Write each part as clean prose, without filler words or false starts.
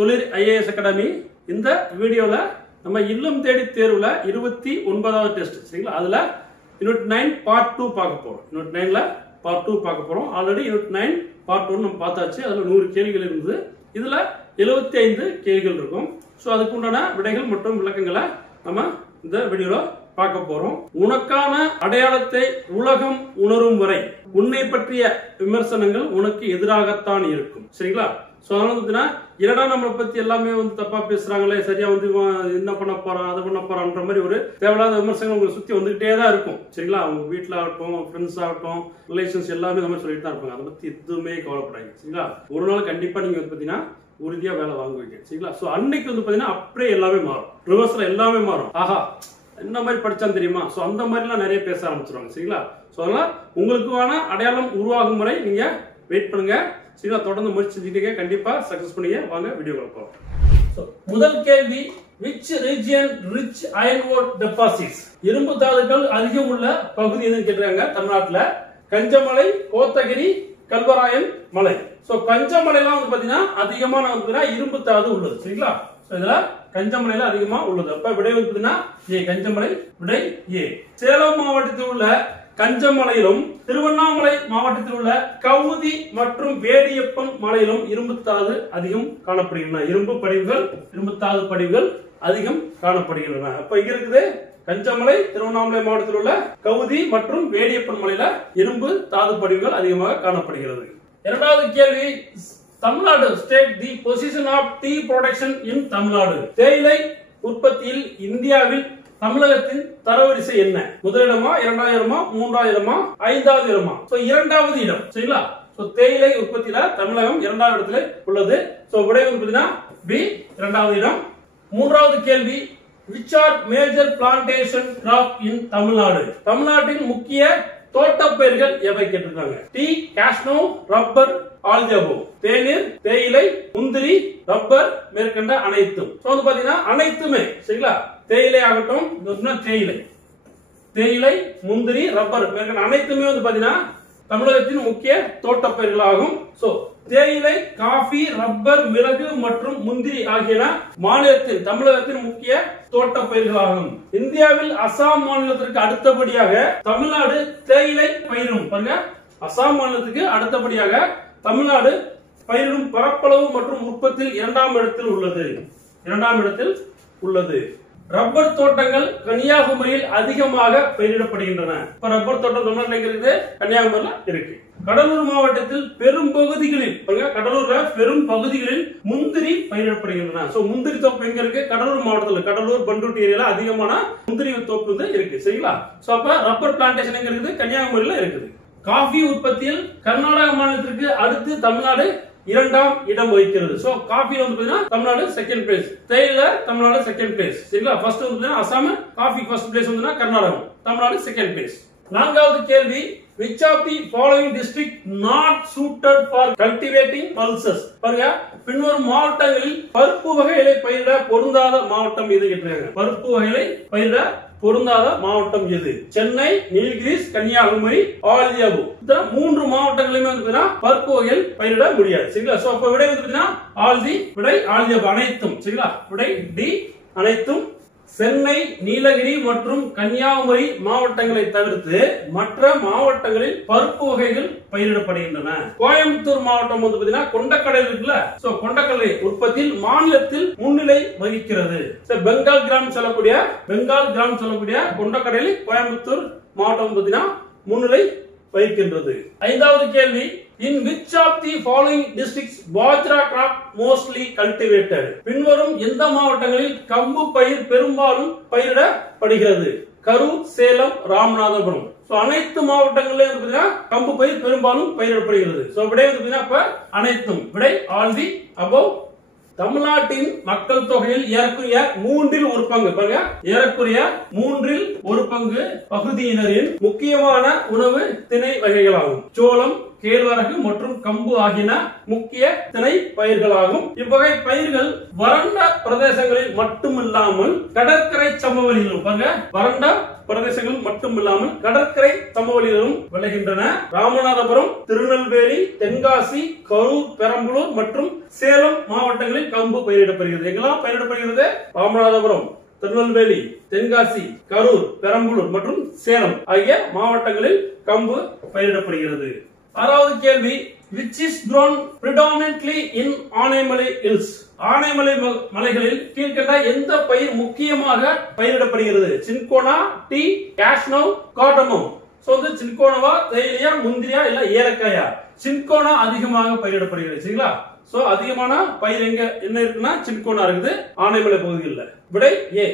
தொழில் IAS academy. இந்த வீடியோல நம்ம இல்லம் தேடி தேர்வுல 29வது டெஸ்ட் சரிங்களா, அதுல யூனிட் 9 பார்ட் 2 பார்க்க போறோம். யூனிட் 9ல பார்ட் 2 பார்க்க போறோம். ஆல்ரெடி யூனிட் 9 பார்ட் 1 நம்ம பார்த்தாச்சு. அதுல 100 கேள்விகள் இருந்தது. இதுல 75 கேள்விகள் இருக்கும். சோ அதுக்கு உண்டான விடைகள் மற்றும் விளக்கங்களை நம்ம இந்த வீடியோல பார்க்க போறோம். உனக்கான அடையாளத்தை உலகம் உணரும் வரை உன்னை பற்றிய விமர்சனங்கள் உனக்கு எதிராகத்தான் இருக்கும் சரிங்களா. சோ அதனால என்னடா நம்மளை பத்தி எல்லாமே தப்பா பேசுறாங்களே, சரியா என்ன பண்ண போறான் அது பண்ண போறான்ற மாதிரி ஒரு தேவையில்லாத விமர்சனங்கள் உங்களை சுத்தி வந்துகிட்டே தான் இருக்கும் சரிங்களா. அவங்க வீட்டுல ஆகட்டும், ஃப்ரெண்ட்ஸ் ஆகட்டும், ரிலேஷன்ஸ் எல்லாமே நம்ம சொல்லிட்டு தான் இருப்பாங்க. அதை பத்தி எதுவுமே கவலைப்படாங்க சரிங்களா. ஒரு நாள் கண்டிப்பா நீங்க பாத்தீங்கன்னா உறுதியா வேலை வாங்குவீங்க சரிங்களா. சோ அன்னைக்கு பாத்தீங்கன்னா அப்படியே எல்லாமே மாறும், ரிவர்ஸ்ல எல்லாமே மாறும். ஆஹா என்ன மாதிரி படிச்சான்னு தெரியுமா, சோ அந்த மாதிரி எல்லாம் நிறைய பேச ஆரம்பிச்சிருவாங்க சரிங்களா. சோ அதனால உங்களுக்கான அடையாளம் உருவாகும் முறை நீங்க வெயிட் பண்ணுங்க சரிங்களா. தொடர்ந்து முயற்சி செஞ்சுட்டீங்க, கண்டிப்பா சக்சஸ் பண்ணீங்க. வாங்க வீடியோ பார்ப்போம். முதல் கேள்வி, which region rich iron ore deposits? இரும்பு தாதுக்கள் அதிகம் உள்ள பகுதி எதுன்னு கேட்டாங்க. தமிழ்நாட்டுல கஞ்சமலை, கோத்தகிரி, கல்வராயன் மலை. சோ கஞ்சமலைலாம் பாத்தீங்கன்னா அதிகமான இரும்பு தாது உள்ளது சரிங்களா. இதுல கஞ்சமலையில அதிகமா உள்ளது. அப்ப விடை பாத்தீங்கன்னா ஏ கஞ்சமலை, விடை ஏ. சேலம் மாவட்டத்தில் உள்ள கஞ்சமலையிலும் திருவண்ணாமலை மாவட்டத்தில் உள்ள கவுதி மற்றும் வேடியப்பன் மலையிலும் இரும்பு தாது அதிகம் காணப்படுகின்றன. இரும்பு படிவுகள், இரும்பு தாது படிவுகள் அதிகம் காணப்படுகின்றன. அப்ப இங்க இருக்குது கஞ்சமலை, திருவண்ணாமலை மாவட்டத்தில் உள்ள கவுதி மற்றும் வேடியப்பன் மலையில இரும்பு தாது படிவுகள் அதிகமாக காணப்படுகிறது. இரண்டாவது கேள்வி, Tamil Nadu state the position of tea production in Tamil Nadu. தேயிலை உற்பத்தியில் இந்தியாவில் தமிழகத்தின் தரவரிசை என்ன? முதலிடமா, இரண்டாயிரமா, மூன்றாயிரமா, ஐந்தாவது இடமா? இரண்டாவது இடம் சரிங்களா. தேயிலை உற்பத்தியில தமிழகம் இரண்டாவது இடத்துல உள்ளது. விடை பாத்தீங்கன்னா பி, இரண்டாவது இடம். மூன்றாவது கேள்வி, which are major plantation crop in Tamil Nadu? தமிழ்நாட்டின் முக்கிய தோட்டப்பயிர்கள் எவை கேட்டிருக்காங்க. Tea, cashew nut, rubber, all the above. தேநீர், தேயிலை, முந்திரி, ரப்பர் மேற்கண்ட அனைத்தும். பாத்தீங்கன்னா அனைத்துமே சரிங்களா. தேயிலை ஆகட்டும், தேயிலை, தேயிலை, முந்திரி, ரப்பர் மேற்கண்ட அனைத்துமே பாத்தீங்கன்னா தமிழகத்தின் முக்கிய தோட்டப்பயிர்களாகும். தேயிலை, காபி, ரப்பர், மிளகு மற்றும் முந்திரி ஆகியன மாநிலத்தின் தமிழகத்தின் முக்கிய தோட்டப்பயிர்களாகும். இந்தியாவில் அசாம் மாநிலத்திற்கு அடுத்தபடியாக தமிழ்நாடு தேயிலை பயிரும். பாருங்க, அசாம் மாநிலத்துக்கு அடுத்தபடியாக தமிழ்நாடு பயிரும் பரப்பளவு மற்றும் உற்பத்தியில் இரண்டாம் இடத்தில் உள்ளது. ரப்பர் தோட்டங்கள் கன்னியாகுமரியில் அதிகமாக பயிரிடப்படுகின்றன. இப்ப ரப்பர் தோட்டம் தமிழ்நாட்டில் இருக்குது, கன்னியாகுமரியில இருக்கு. கடலூர் மாவட்டத்தில் பெரும் பகுதிகளில் முந்திரி பயிரிடப்படுகின்றன. முந்திரி தோப்பு எங்க இருக்கு? கடலூர் மாவட்டத்தில், கடலூர் பண்ருட்டி ஏரியால அதிகமான முந்திரி தோப்பு இருக்கு சரிங்களா. அப்ப ரப்பர் பிளான்டேஷன் எங்க இருக்குது? கன்னியாகுமரியில இருக்குது. காஃபி உற்பத்தியில் கர்நாடக மாநிலத்திற்கு அடுத்து தமிழ்நாடு இரண்டாம் இடம் வகிக்கிறது. காஃபில தமிழ்நாடு செகண்ட் பிளேஸ், தேயிலை தமிழ்நாடு செகண்ட் பிளேஸ் சரிங்களா. First Assam, coffee first place Karnataka, Tamil Nadu second place. நான்காவது கேள்வி, which of the following district not suited for cultivating pulses? பாருங்க, பின்வரும் மாவட்டங்களில் பருப்பு வகைகளை பயிரிட பொருந்தாத மாவட்டம் எது கேட்டிருக்காங்க. பருப்பு வகைகளை பயிரிட பொருந்தாத மாவட்டம் எது? சென்னை, நீலகிரிஸ், கன்னியாகுமரி, ஆல்ஜியாபு. இந்த மூன்று மாவட்டங்களிலுமே பருப்பு வகைகள் பயிரிட முடியாது சரிங்களா. அப்ப விடை ஆல்ஜி, விடை ஆல்ஜியாபு அனைத்தும் சரிங்களா. விடை டி அனைத்தும். சென்னை, நீலகிரி மற்றும் கன்னியாகுமரி மாவட்டங்களை தவிர்த்து மற்ற மாவட்டங்களில் பருப்பு வகைகள் பயிரிடப்படுகின்றன. கோயம்புத்தூர் மாவட்டம் கொண்டக்கடலை இருக்குல்ல, கொண்டக்கடலை உற்பத்தியில் மாநிலத்தில் முன்னிலை வகிக்கிறது. பெங்கால் கிராம் சொல்லக்கூடிய கொண்டக்கடலை கோயம்புத்தூர் மாவட்டம் முன்னிலை வகிக்கின்றது. ஐந்தாவது கேள்வி, in which of the following districts bajra crop mostly cultivated? பின்வரும் எந்த மாவட்டங்களில் கம்பு பயிர் பெரும்பாலும் பயிரிடப்படுகிறது? கரூர், சேலம், ராமநாதபுரம். அனைத்து மாவட்டங்களிலும் கம்பு பயிர் பெரும்பாலும் பயிரிடப்படுகிறது. விடை அனைத்தும். விடை ஆல் தி அபவ். தமிழ்நாட்டின் மக்கள் தொகையில் ஏறக்குறைய மூன்றில் ஒரு பங்கு, ஏறக்குறைய மூன்றில் ஒரு பங்கு பகுதியினரின் முக்கியமான உணவு திணை வகைகளாகும். சோளம், கேழ்வரகு மற்றும் கம்பு ஆகியன முக்கிய திணை பயிர்களாகும். இவ்வகை பயிர்கள் வறண்ட பிரதேசங்களில் மட்டுமில்லாமல் கடற்கரை சமவெளியிலும் வறண்ட பிரதேசங்கள் மட்டுமில்லாமல் கடற்கரை சமவெளியிலும் விளைகின்றன. ராமநாதபுரம், திருநெல்வேலி, தென்காசி, கரூர், பெரம்பலூர் மற்றும் சேலம் மாவட்டங்களில் கம்பு பயிரிடப்படுகிறது. எங்கெல்லாம் பயிரிடப்படுகிறது? ராமநாதபுரம், திருநெல்வேலி, தென்காசி, கரூர், பெரம்பலூர் மற்றும் சேலம் ஆகிய மாவட்டங்களில் கம்பு பயிரிடப்படுகிறது. ஆறாவது கேள்வி, which is grown predominantly in Anaimalai hills? Anaimalai மலைகளில் கீழ்கண்ட எந்த பயிர் முக்கியமாக பயிரிடப்படுகிறது? Cinchona, tea, cashew nut, cardamom. So சின்கோனாவா, தேயிலையா, முந்திரியா இல்ல ஏலக்காயா? சின்கோனா அதிகமாக பயிரிடப்படுகிறது. சரிங்களா? சோ அதிகமான பயிர் எங்க என்ன இருக்குன்னா சின்கோனா இருக்குது ஆனைமலை பகுதியில். விடை ஏ.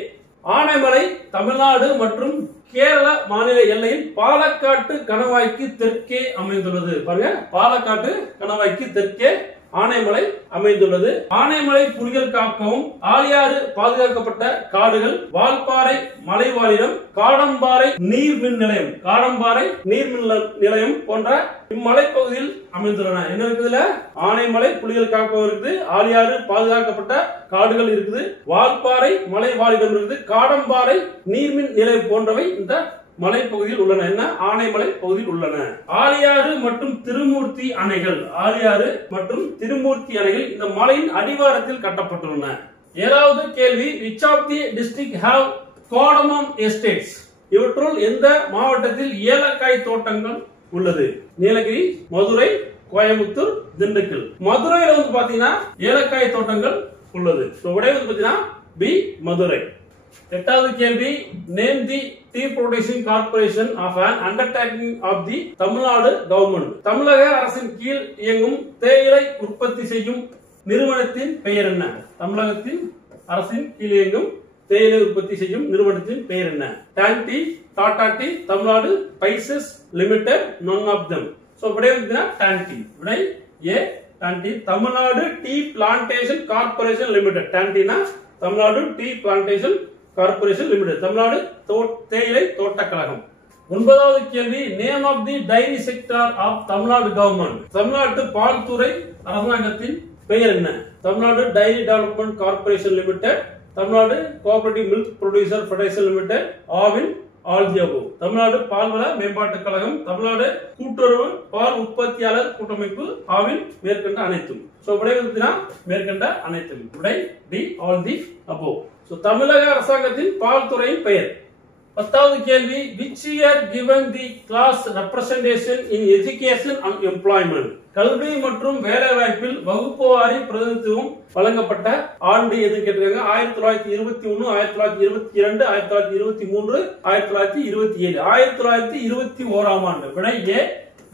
ஆனைமலை தமிழ்நாடு மற்றும் கேரள மாநில எல்லையில் பாலக்காட்டு கணவாய்க்கு தெற்கே அமைந்துள்ளது. பாருங்க, பாலக்காட்டு கணவாய்க்கு தெற்கே ஆனைமலை அமைந்துள்ளது. ஆனைமலை புலிகள் காக்கவும், ஆலியாறு பாதுகாக்கப்பட்ட காடுகள், வால்பாறை மலைவாழிடம், காடம்பாறை நீர்மின் நிலையம் போன்ற இம்மலைப்பகுதியில் அமைந்துள்ளன. என்ன இருக்குதுல? ஆனைமலை புலிகள் காக்கவும் இருக்குது, ஆலியாறு பாதுகாக்கப்பட்ட காடுகள் இருக்குது, வால்பாறை மலைவாழிடம் இருக்குது, காடம்பாறை நீர்மின் நிலையம் போன்றவை இந்த மலைப்பகுதியில் உள்ளன. என்ன? ஆனைமலை பகுதியில் உள்ளன. ஆலியாறு மற்றும் திருமூர்த்தி அணைகள் இந்த மலையின் அடிவாரத்தில் கட்டப்பட்டுள்ளன. ஏழாவது கேள்வி, which of the district have cardamom estates? இவற்றுள் எந்த மாவட்டத்தில் ஏலக்காய் தோட்டங்கள் உள்ளது? நீலகிரி, மதுரை, கோயம்புத்தூர், திண்டுக்கல். மதுரையில வந்து பாத்தீங்கன்னா ஏலக்காய் தோட்டங்கள் உள்ளது. விடை வந்து பாத்தீங்கன்னா பி, மதுரை. எட்டாவது கேள்வி, name the tea production corporation of an undertaking of the Tamil Nadu government. தமிழக அரசின் கீழ் இயங்கும் தேயிலை உற்பத்தி செய்யும் நிறுவனத்தின் பெயர் என்ன? தமிழகத்தின் அரசின் கீழ் இயங்கும் தேயிலை உற்பத்தி செய்யும் நிறுவனத்தின் பெயர் என்ன? Tantea, Tata tea, Tamil Nadu spices limited, none of them. So விடை வந்து டான் டீ. விடை A, Tantea. Tamil Nadu tea plantation corporation limited. டான் டீனா Tamil Nadu tea plantation corporation limited, Tamil Nadu தேயிலை தோட்டக் கழகம். ஒன்பதாவது கேள்வி, name of the dairy sector of Tamil Nadu government. தமிழ்நாட்டு பால் துறை அரசாங்கத்தின் பெயர் என்ன? Tamil Nadu dairy development corporation limited, Tamil Nadu cooperative milk producer federation limited, Aavin all the above. Tamil Nadu பால்வள மேம்பாட்டு கழகம், தமிழ்நாடு கூட்டுறவு பால் உற்பத்தியாளர் கூட்டமைப்பு, ஆவின் மேற்கண்ட அனைத்தும். சோ விடை வந்து மேற்கண்ட அனைத்தும். விடை D, all the above. So தமிழக அரசாங்கத்தின் பால் துறையின் பெயர். 10வது கேள்வி, which year given the class representation in education and employment? கல்வி மற்றும் வேலை வாய்ப்பில் வகுப்புவாரி பிரதிநிதித்துவம் வழங்கப்பட்ட ஆண்டு எது கேட்டிருக்காங்க? 1921, 1922, 1923, 1927. 1921 ஆண்டு. விடை ஏ,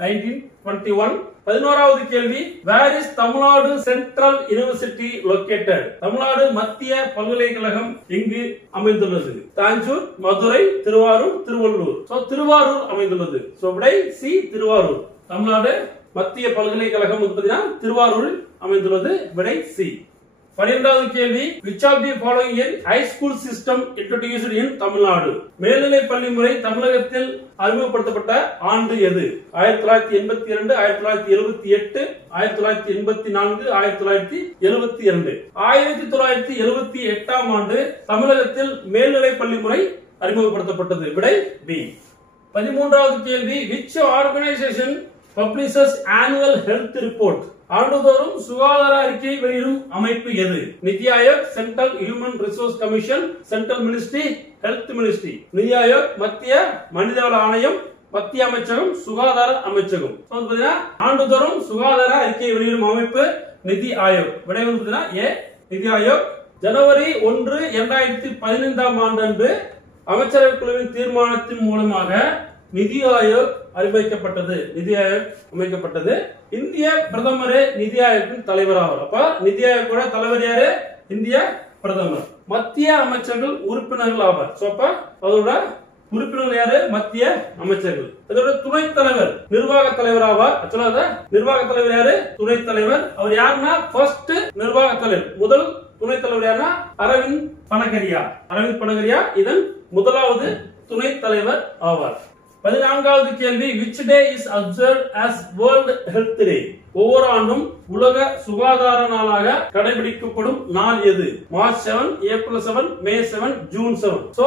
1921. 11வது கேள்வி, where is Tamil Nadu central university located? Tamil Nadu மத்திய பல்கலைக்கழகம் எங்கு அமைந்துள்ளது? தாஞ்சூர், மதுரை, திருவாரூர், திருவள்ளூர். சோ திருவாரூர் அமைந்துள்ளது. சோ விடை சி, திருவாரூர். தமிழ்நாடு மத்திய பல்கலைக்கழகம் திருவாரூரில் அமைந்துள்ளது. விடை சி. 12வது கேள்வி, which of the following year high school system introduced in Tamil Nadu? மேல்நிலை பள்ளி முறை தமிழகத்தில் அறிமுகப்படுத்தப்பட்ட ஆண்டு எது? 1982, 1978, 1984, 1972. 1978 ஆண்டு தமிழகத்தில் மேல்நிலை பள்ளி முறை அறிமுகப்படுத்தப்பட்டது. விடை பி. 13வது கேள்வி, which organization publishes annual health report? ஆண்டுதோறும் சுகாதார அறிக்கை வெளியிடும் அமைப்பு எது? நிதி Aayog, central human resource commission, central ministry, health ministry. நிதி ஆயோக் மத்திய மனிதவள ஆணையம், மத்திய அமைச்சகம், சுகாதார அமைச்சகம். ஆண்டுதோறும் சுகாதார அறிக்கை வெளியிடும் அமைப்பு நிதி ஆயோக். விடை வந்து ஏ, நிதி ஆயோக். ஜனவரி 1, 2015 ஆண்டு அன்று அமைச்சரவை குழுவின் தீர்மானத்தின் மூலமாக நிதி ஆயோக் அமைக்கப்பட்டது. இந்திய பிரதமரே நிதி ஆயோக்கின் தலைவர் ஆவார். அப்ப நிதி ஆயோக்கோட தலைவர் யாரு? இந்திய பிரதமர். மத்திய அமைச்சர்கள் உறுப்பினர்கள் ஆவார். அதோட உறுப்பினர்கள் யாரு? மத்திய அமைச்சர்கள். இதோட துணைத் தலைவர் நிர்வாக தலைவர் ஆவார். நிர்வாக தலைவர் யாரு? துணைத் தலைவர். அவர் யாருன்னா ஃபர்ஸ்ட் நிர்வாக தலைவர். முதல் துணைத் தலைவர் யாருன்னா அரவிந்த் பனகரியா இதன் முதலாவது துணைத் தலைவர் ஆவார். 14வது கேள்வி which day is observed as World Health Day? ஒவ்வொரு ஆண்டும் உலக சுகாதார நாளாக கடைபிடிக்கப்படும் நாள் எது? மார்ச் 7, ஏப்ரல் 7, மே 7, ஜூன் 7. சோ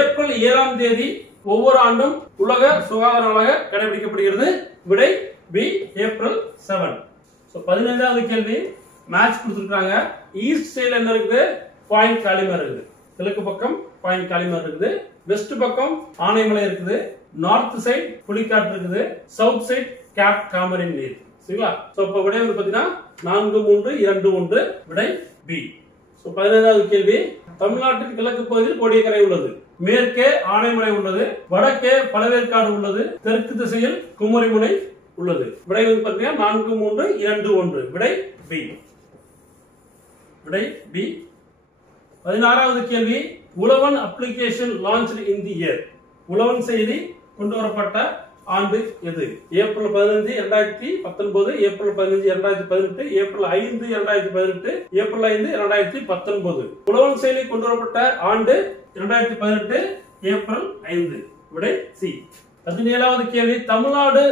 ஏப்ரல் 7ஆம் தேதி ஒவ்வொரு ஆண்டும் உலக சுகாதார நாளாக கடைபிடிக்கப்படுகிறது. விடை பி ஏப்ரல் 7. சோ 15வது கேள்வி மேட்ச் கொடுத்திருக்காங்க. ஈஸ்ட் சைடுல என்ன இருக்குது? பாயிண்ட் காலிமர் இருக்குது. கிழக்கு பக்கம் பாயிண்ட் காலிமர் இருக்குது. வெஸ்ட் பக்கம் ஆனைமலை இருக்குது. நார்த் சைடு புலிக்காட்டு இருக்குது. சவுத் சைடு கேப் காமரின் நீர். சரிங்களா? சோ இப்ப விடை வந்து பாத்தீங்கன்னா 4, 3, 2, 1. விடை பி. சோ 15வது கேள்வி தமிழ்நாட்டின் கிழக்கு பகுதியில் கோடியக்கரை உள்ளது. மேற்கே ஆனைமலை உள்ளது. வடக்கே பழவேற்காடு உள்ளது. தெற்கு திசையில் குமரிமுனை உள்ளது. விடை வந்து பாத்தீங்கன்னா 4, 3, 2, 1. விடை பி. விடை பி. 16வது கேள்வி Uzhavan application launched in the year. Uzhavan செய்தி கொண்டு வரப்பட்ட ஆண்டு எது? April 15, 2019, April 15, 2018, April 5, 2018, April 5, 2019. Uzhavan செயலி கொண்டு வரப்பட்ட ஆண்டு 2018, ஏப்ரல் 5. விடை சி. 17வது கேள்வி Tamil Nadu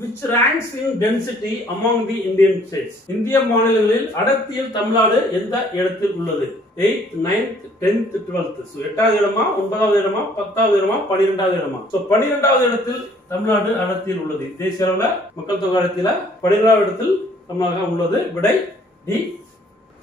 which ranks in density among the Indian states. இந்திய மாநிலங்களில் அடர்த்தியில் தமிழ்நாடு எந்த இடத்தில் உள்ளது? 8th, 9th, 10th, 12th. So 8வது இடமா, 9வது இடமா, 10வது இடமா, 12வது இடமா? சோ 12வது இடத்தில் தமிழ்நாடு அடர்த்தியில் உள்ளது. தேசிய அளவுல மக்கள் தொகை அடர்த்தியில 12வது இடத்தில் தமிழகம் உள்ளது. விடை டி.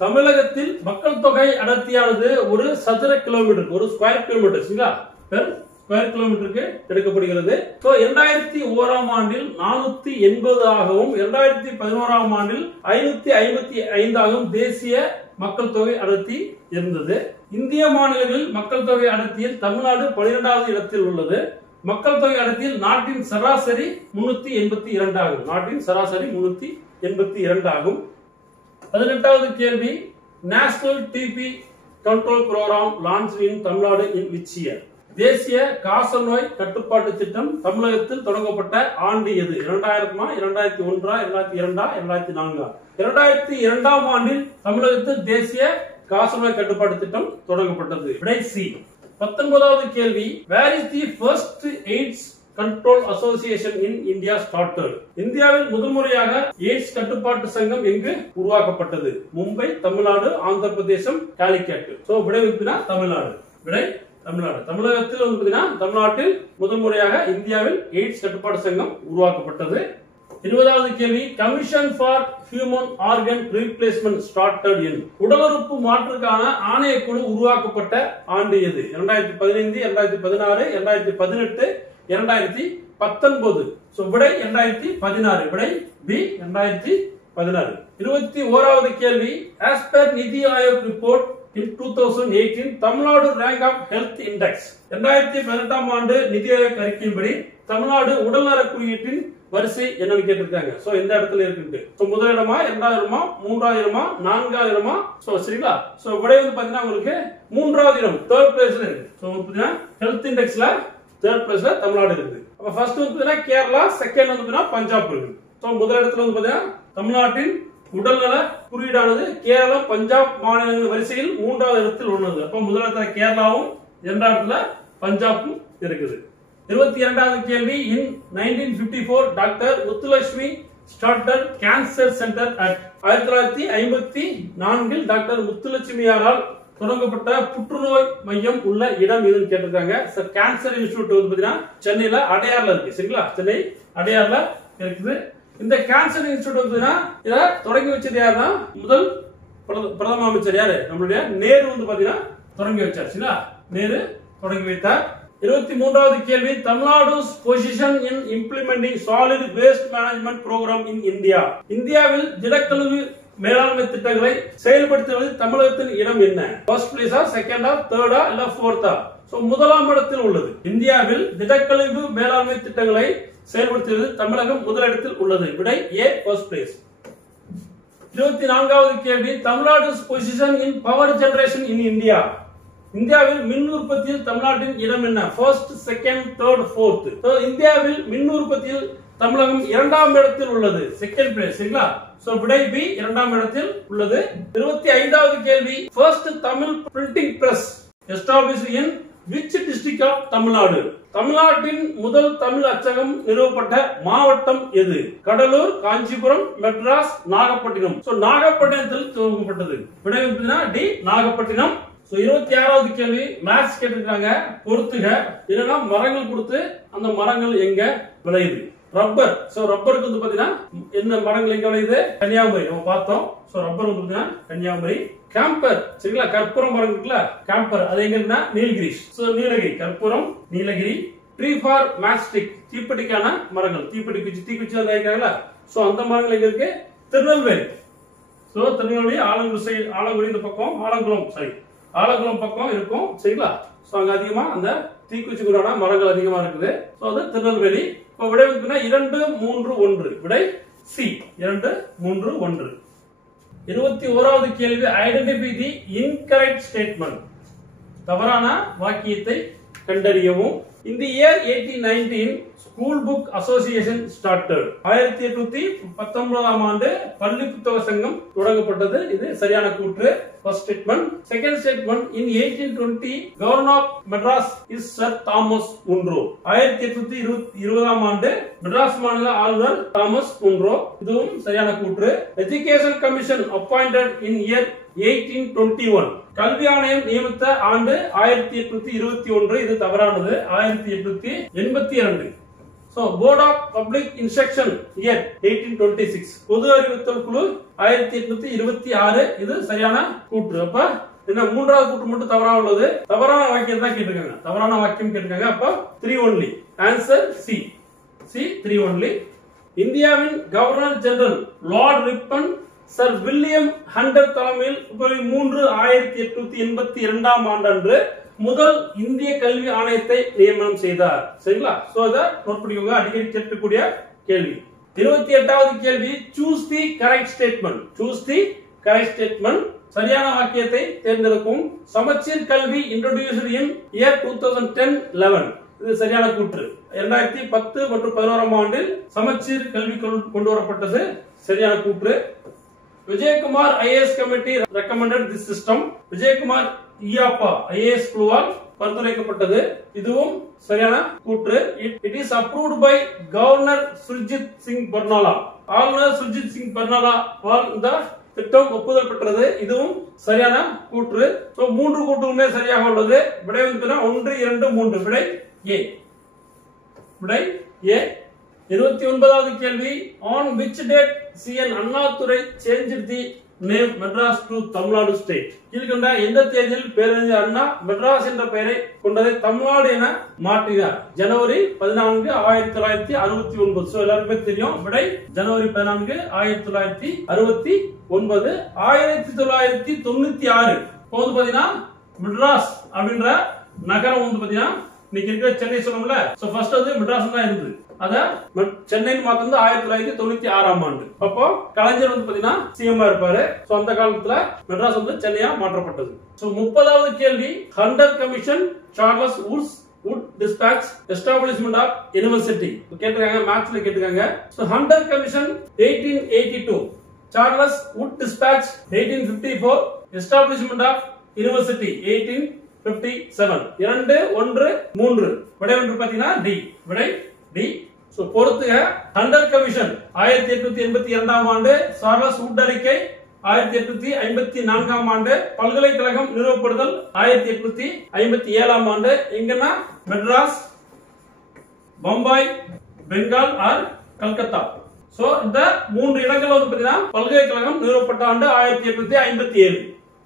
தமிழகத்தில் மக்கள் தொகை அடர்த்தியானது ஒரு சதுர கிலோமீட்டருக்கு, ஒரு ஸ்கொயர் கிலோமீட்டர் சரிங்களா, பெர் ஸ்கொயர் கிலோமீட்டருக்கு எடுக்கப்படுகிறது. 2001ஆம் ஆண்டில் 480 ஆகவும் 2011ஆம் ஆண்டில் 555 ஆகவும் தேசிய மக்கள் தொகை அடர்த்தி இருந்தது. இந்திய மாநிலங்களில் மக்கள் தொகை அடர்த்தியில் தமிழ்நாடு 12வது இடத்தில் உள்ளது. மக்கள் தொகை அடர்த்தியில் நாட்டின் சராசரி 382 ஆகும். நாட்டின் சராசரி 382 ஆகும். 18வது கேள்வி national TB control programme launch in Tamil Nadu in which year? தேசிய காசநோய் கட்டுப்பாட்டு திட்டம் தமிழகத்தில் தொடங்கப்பட்ட ஆண்டு எது? 2000, 2001, 2002, 2004? 2002ஆம் ஆண்டில் தமிழகத்தில் தேசிய காசநோய் கட்டுப்பாட்டு திட்டம் தொடங்கப்பட்டது. விடை சி. 19வது கேள்வி where is the first AIDS control association in India started? இந்தியாவில் முதன்முறையாக எய்ட்ஸ் கட்டுப்பாட்டு சங்கம் எங்கு உருவாக்கப்பட்டது? மும்பை, தமிழ்நாடு, ஆந்திர பிரதேசம், காலிக்கட். சோ விடை வினா தமிழ்நாடு. விடை தமிழ்நாடு. தமிழகத்தில் வந்து பாத்தீங்கன்னா தமிழ்நாட்டில் முதன்முறையாக இந்தியாவில் எய்ட்ஸ் கட்டுப்பாட்டு சங்கம் உருவாக்கப்பட்டது. 20வது கேள்வி commission for human organ replacement started in. உடலுறுப்பு மாற்றுக்கான ஆணையக்குழு உருவாக்கப்பட்ட ஆண்டு எது? 2015, 2016, 2018, 2019. சோ விடை 2016. விடை பி 2016. 21வது கேள்வி as per NITI Aayog report in 2018 Tamil Nadu rank of health index. 2018ஆம் ஆண்டு நிதி ஆயோக் அறிக்கையின்படி தமிழ்நாடு உடல்நல குறியீட்டின் வரிசை என்னன்னு கேட்டிருக்காங்க. சோ எந்த இடத்துல இருக்கு? சோ முதல் இடமா, 2வது இடமா, 3வது இடமா, 4வது இடமா? சோ சரிங்களா? சோ விடை வந்து பாத்தீங்கன்னா உங்களுக்கு 3வது இடம், 3rd பிளேஸ்ல இருக்கு. சோ பாத்தீங்கன்னா ஹெல்த் இண்டெக்ஸ்ல 3rd பிளேஸ்ல தமிழ்நாடு இருக்கு. அப்ப ஃபர்ஸ்ட் வந்து பாத்தீங்கன்னா கேரளா, செகண்ட் வந்து பாத்தீங்கன்னா பஞ்சாப் இருக்கு. சோ முதல் இடத்துல வந்து பாத்தீங்கன்னா தமிழ்நாட்டின் உடல்நல குறியீடானது கேரளம், பஞ்சாப் மாநிலங்கள் வரிசையில் 3வது இடத்தில் உள்ளது. அப்ப முதல் இடத்துல கேரளாவும் 2வது இடத்துல பஞ்சாபும் இருக்குது. 22வது கேள்வி in 1954 doctor Muthulakshmi started cancer centre at. 1954 doctor முத்துலட்சுமியாரால் தொடங்கப்பட்ட புற்றுநோய் மையம் உள்ள இடம் எதுன்னு கேட்டிருக்காங்க. கேன்சர் இன்ஸ்டிடியூட் வந்து பாத்தீங்கன்னா சென்னையில அடையார்ல இருக்கு. சரிங்களா? சென்னை அடையார்ல இருக்குது. இந்த கேன்சர் இன்ஸ்டிடியூட் வந்து இத தொடங்கி வச்சது யாருன்னா முதல் பிரதம அமைச்சர் யாரு? நம்மளுடைய நேரு வந்து பாத்தீங்கன்னா தொடங்கி வச்சார். சரிங்களா? நேரு தொடங்கி வைத்தார். 23வது கேள்வி தமிழ்நாடு பொசிஷன் இன் implementing solid waste management program இன் இந்தியா. இந்தியாவில் திடக்கழிவு மேலாண்மை திட்டங்களை செயல்படுத்துவதில் தமிழகத்தின் இடம் என்ன? ஃபர்ஸ்ட் பிளேஸா, செகண்டா, தேர்டா இல்ல ஃபோர்த்தா? சோ முதலாம் இடத்தில் உள்ளது. இந்தியாவில் திடக்கழிவு மேலாண்மை திட்டங்களை செயல்படுத்துவது தமிழகம் முதலிடத்தில் உள்ளது. விடை ஏ ஃபர்ஸ்ட் பிளேஸ். 24வது கேள்வி Tamil Nadu position in power generation in India. இந்தியாவில் மின் உற்பத்தியில் தமிழ்நாட்டின் இடம் என்ன? First, second, third, fourth. இந்தியாவில் மின் உற்பத்தியில் தமிழகம் 2ஆம் இடத்தில் உள்ளது. Second place. சரிங்களா? சோ விடை பி 2ஆம் இடத்தில் உள்ளது. 25வது கேள்வி first Tamil printing press established in which district of Tamil Nadu? தமிழ்நாட்டின் முதல் தமிழ் அச்சகம் நிறுவப்பட்ட மாவட்டம் எது? கடலூர், காஞ்சிபுரம், மெட்ராஸ், நாகப்பட்டினம். சோ நாகப்பட்டினத்தில் துவங்கப்பட்டது. விடை வந்து டி நாகப்பட்டினம். சோ 26வது கேள்வி மேத்ஸ் கேட்டிருக்காங்க. பொறுத்துக. என்னன்னா மரங்கள் கொடுத்து அந்த மரங்கள் எங்க விளையுது? ரப்பர். சோ ரப்பருக்கு வந்து பாத்தீங்கன்னா என்ன மரங்கள் எங்க விளையுது? கன்னியாகுமரி நம்ம பார்த்தோம். சோ ரப்பர் வந்து பாத்தீங்கன்னா கன்னியாகுமரி. கேம்பர் சரிங்களா, கற்பூரம் மரம் இருக்குல்ல கேம்பர், அது எங்க இருக்குன்னா நீலகிரிஸ். சோ நீலகிரி, கற்பூரம் நீலகிரி. ட்ரீ ஃபார் மேட்ச்ஸ்டிக், தீப்பெட்டிக்கான மரங்கள், தீப்பெட்டி தீக்குச்சி வைக்கிறாங்களா, சோ அந்த மரங்கள் எங்க இருக்கு? திருநெல்வேலி. சோ திருநெல்வேலி, ஆலங்குடி இந்த பக்கம், ஆலங்குளம் பக்கம் இருக்கும் சரிங்களா. சோ அங்க அதிகமா அந்த தீக்குச்சி கூடான மரங்கள் அதிகமா இருக்குது. சோ அது திருநெல்வேலி. இப்போ விடை வந்து 2, 3, 1. விடை சி 2, 3, 1. 21வது கேள்வி ஐடென்டிஃபை தி இன்கரெக்ட் ஸ்டேட்மெண்ட். தவறான வாக்கியத்தை கண்டறியவும். In the year 1819 School Book Association started. 1819ஆம் ஆண்டு பள்ளி புத்தக சங்கம் தொடங்கப்பட்டது. இது சரியான கூற்று. First statement. Second statement, in 1820 Governor of Madras is Sir Thomas Munro. 1820ஆம் ஆண்டு மெட்ராஸ் மாநில ஆளுநர் தாமஸ் முன்ரோ. இதுவும் சரியான கூற்று. Education Commission appointed in year 1821. கல்வி ஆணையம் நியமித்த ஆண்டு 1821. இது தவறானது. 1882. So Board of Public Instruction year 1826. பொது அறிவுறுத்தல் குழு 1826. இது சரியான கூற்று. அப்ப என்ன மூன்றாவது கூற்று மட்டும் தவறாக உள்ளது. தவறான வாக்கியம் தான் கேட்டிருக்காங்க. தவறான வாக்கியம் கேட்டிருக்காங்க. அப்ப 3 only. Answer C 3 only. இந்தியாவின் governor general Lord Ripon Sir William Hunter தலைமையில் பிப்ரவரி 3, 1882ஆம் ஆண்டன்று முதல் இந்திய கல்வி ஆணையத்தை நியமனம் செய்தார். சரிங்களா? சோ அத நோட் பண்ணிக்கோங்க. அடிக்கடி கேட்கக்கூடிய கேள்வி. 28வது கேள்வி choose the correct statement. Choose the correct statement. சரியான வாக்கியத்தை தேர்ந்தெடுக்கும். சமச்சீர் கல்வி இன்ட்ரோடியூஸ்ட் இன் இயர் 2010-11. இது சரியான கூற்று. 2010 மற்றும் 11ஆம் ஆண்டில் சமச்சீர் கல்வி கொண்டு வரப்பட்டது. சரியான கூற்று. Vijayakumar IAS committee recommended this system. Vijayakumar இயாப்பா ஐஏஎஸ் குழுவால் பரிந்துரைக்கப்பட்டது. இதுவும் சரியான கூற்று. It is approved by governor Surjit Singh Barnala. ஆளுநர் சுர்ஜித் சிங் பர்னாலாவால் இந்த திட்டம் ஒப்புதல் பெற்றது. இதுவும் சரியான கூற்று. சோ 3 கூற்றுமே சரியாக உள்ளது. விடை வந்து 1, 2, 3. விடை ஏ. விடை ஏ. 29வது கேள்வி on which date CN Annadurai changed the name Madras to Tamil Nadu state. கீழ்கண்ட எந்த தேதியில் பேரறிஞர் அண்ணா மெட்ராஸ் என்ற பெயரை கொண்டதை தமிழ்நாடு என மாற்றினார்? ஜனவரி 14, 1969. சோ எல்லாருக்குமே தெரியும். விடை ஜனவரி 14, 1969. 1996 போது பாத்தீங்கன்னா மெட்ராஸ் அப்படின்ற நகரம் வந்து பாத்தீங்கன்னா இன்னைக்கு இருக்கிற சென்னை சொல்லணும்ல. சோ ஃபர்ஸ்ட் வந்து மெட்ராஸ் தான் இருந்தது. அத சென்னைன்னு மாத்தது 1996ஆம் ஆண்டு. அப்போ கலைஞர் வந்து பாத்தீங்கன்னா சிஎம் இருப்பாரு. சோ அந்த காலத்துல மெட்ராஸ் வந்து சென்னையா மாற்றப்பட்டது. சோ 30வது கேள்வி Hunter commission Charles Wood dispatch establishment of university கேட்டிருக்காங்க. மேத்ஸ்ல கேட்டிருக்காங்க. So Hunter commission 1882, Charles Wood dispatch 1854, establishment of university 1857. 2, 1, 3. விடை ஒன்று பாத்தீங்கன்னா டி. விடை டி. சோ பொறுத்துக. ஹண்டர் கமிஷன் 1882ஆம் ஆண்டு, சார்லஸ் வுட் அறிக்கை 1854ஆம் ஆண்டு, பல்கலைக்கழகம் நிறுவப்படுதல் 1857ஆம் ஆண்டு. எங்கன்னா மெட்ராஸ், பம்பாய், பெங்கால் ஆர் கல்கத்தா. சோ இந்த 3 இடங்கள் வந்து பாத்தீங்கன்னா பல்கலைக்கழகம் நிறுவப்பட்ட ஆண்டு 1857.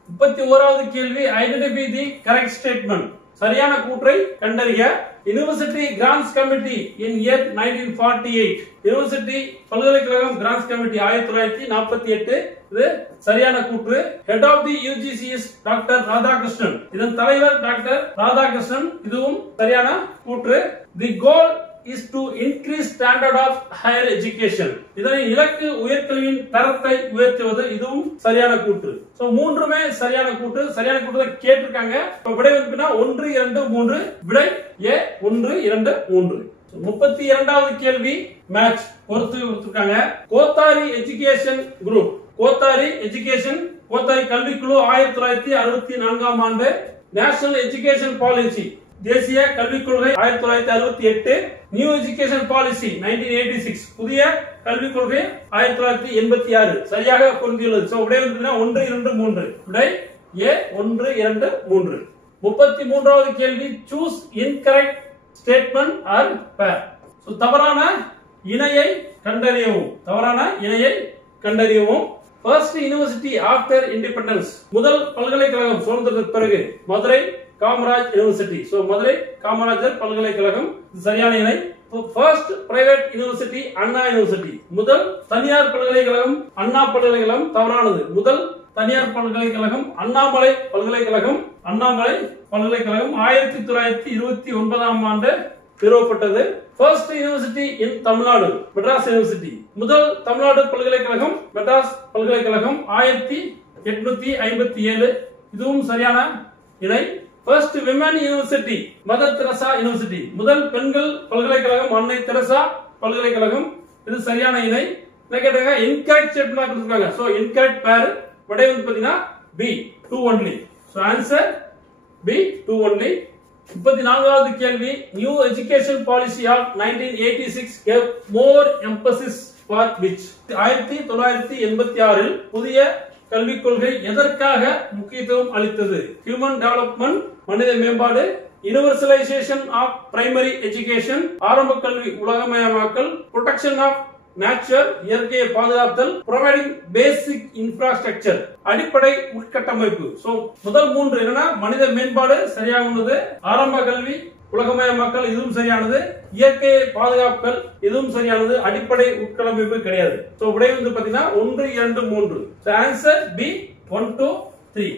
31வது கேள்வி ஐடென்டிஃபை தி கரெக்ட் ஸ்டேட்மெண்ட். சரியான கூற்றை கண்டறிய. University grants committee in year 1948. University பல்கலைக்கழகம் கிராண்ட்ஸ் கமிட்டி 1948. இது சரியான கூற்று. Head of the UGC's doctor Radhakrishnan. இதன் தலைவர் டாக்டர் ராதாகிருஷ்ணன். இதுவும் சரியான கூற்று. தி கோல் is to increase standard of higher education. இதனை இலக்கு உயர்கல்வியின் தரத்தை உயர்த்துவது. இதுவும் சரியான கூற்று. சோ மூன்றுமே சரியான கூற்று. சரியான கூற்று கேட்டிருக்காங்க. விடை வந்து 1, 2, 3. விடை ஏ 1, 2, 3. 32வது கேள்வி மேட்ச் பொறுத்து கொடுத்திருக்காங்க. Kothari education group. கோத்தாரி கல்வி குழு 1964ஆம் ஆண்டு நேஷனல் எஜுகேஷன் பாலிசி தேசிய கல்விக் கொள்கை 1968, நியூ எஜுகேஷன் பாலிசி 1986, புதிய கல்விக் கொள்கை 1986 சரியாக பொருந்தியுள்ளது. சோ விடை வந்து 1 2 3. விடை ஏ 1 2 3. 33வது கேள்வி, சூஸ் இன்கரெக்ட் ஸ்டேட்மெண்ட் ஆர் பேர். சோ தவறான இணையை கண்டறியவும். தவறான இணையை கண்டறியவும். ஃபர்ஸ்ட் யூனிவர்சிட்டி ஆஃப்டர் இண்டிபெண்டன்ஸ், முதல் பல்கலைக்கழகம் சுதந்திரத்துக்கு பிறகு மதுரை காமராஜ் யூனிவர்சிட்டி. சோ மதுரை காமராஜர் பல்கலைக்கழகம் சரியான இணை. ஃபர்ஸ்ட் பிரைவேட் யூனிவர்சிட்டி அண்ணா யூனிவர்சிட்டி, முதல் தனியார் பல்கலைக்கழகம் அண்ணா பல்கலைக்கழகம் தவறானது. முதல் தனியார் பல்கலைக்கழகம் அண்ணாமலை பல்கலைக்கழகம். அண்ணாமலை பல்கலைக்கழகம் 1929ஆம் ஆண்டு நிறுவப்பட்டது. First university in Tamil Nadu Madras university, முதல் தமிழ்நாடு பல்கலைக்கழகம் மெட்ராஸ் பல்கலைக்கழகம் 1857. இதுவும் சரியான இணை. First women university Mother Teresa university, முதல் பெண்கள் பல்கலைக்கழகம் அன்னை தெரசா பல்கலைக்கழகம். இது சரியான இணை. கேட்டாங்க இன்கரெக்ட் ஸ்டேட்மெண்ட் கொடுத்திருக்காங்க. So incorrect pair. விடை வந்து பாத்தீங்கன்னா B 2 only. So answer B 2 only. 34வது கேள்வி, new education policy of 1986 gave more emphasis for which. 1986 புதிய கல்விக் கொள்கை எதற்காக முக்கியத்துவம் அளித்தது? ஹியூமன் டெவலப்மெண்ட், மனித மேம்பாடு, யுனிவர்சலைசேஷன் ஆஃப் பிரைமரி எஜுகேஷன், ஆரம்ப கல்வி உலகமயமாக்கல், புரொடெக்ஷன் ஆஃப் நேச்சர், இயற்கையை பாதுகாத்தல், ப்ரொவைடிங் பேசிக் இன்ஃப்ராஸ்ட்ரக்சர், அடிப்படை உட்கட்டமைப்பு. சோ முதல் 3 என்னன்னா மனித மேம்பாடு சரியாக உள்ளது, ஆரம்ப கல்வி உலகமயமாக்கல் இதுவும் சரியானது, இயற்கையை பாதுகாத்தல் இதுவும் சரியானது, அடிப்படை உட்கட்டமைப்பு கிடையாது. சோ விடை வந்து பாத்தீங்கன்னா 1 2 3. So answer B 1 2 3.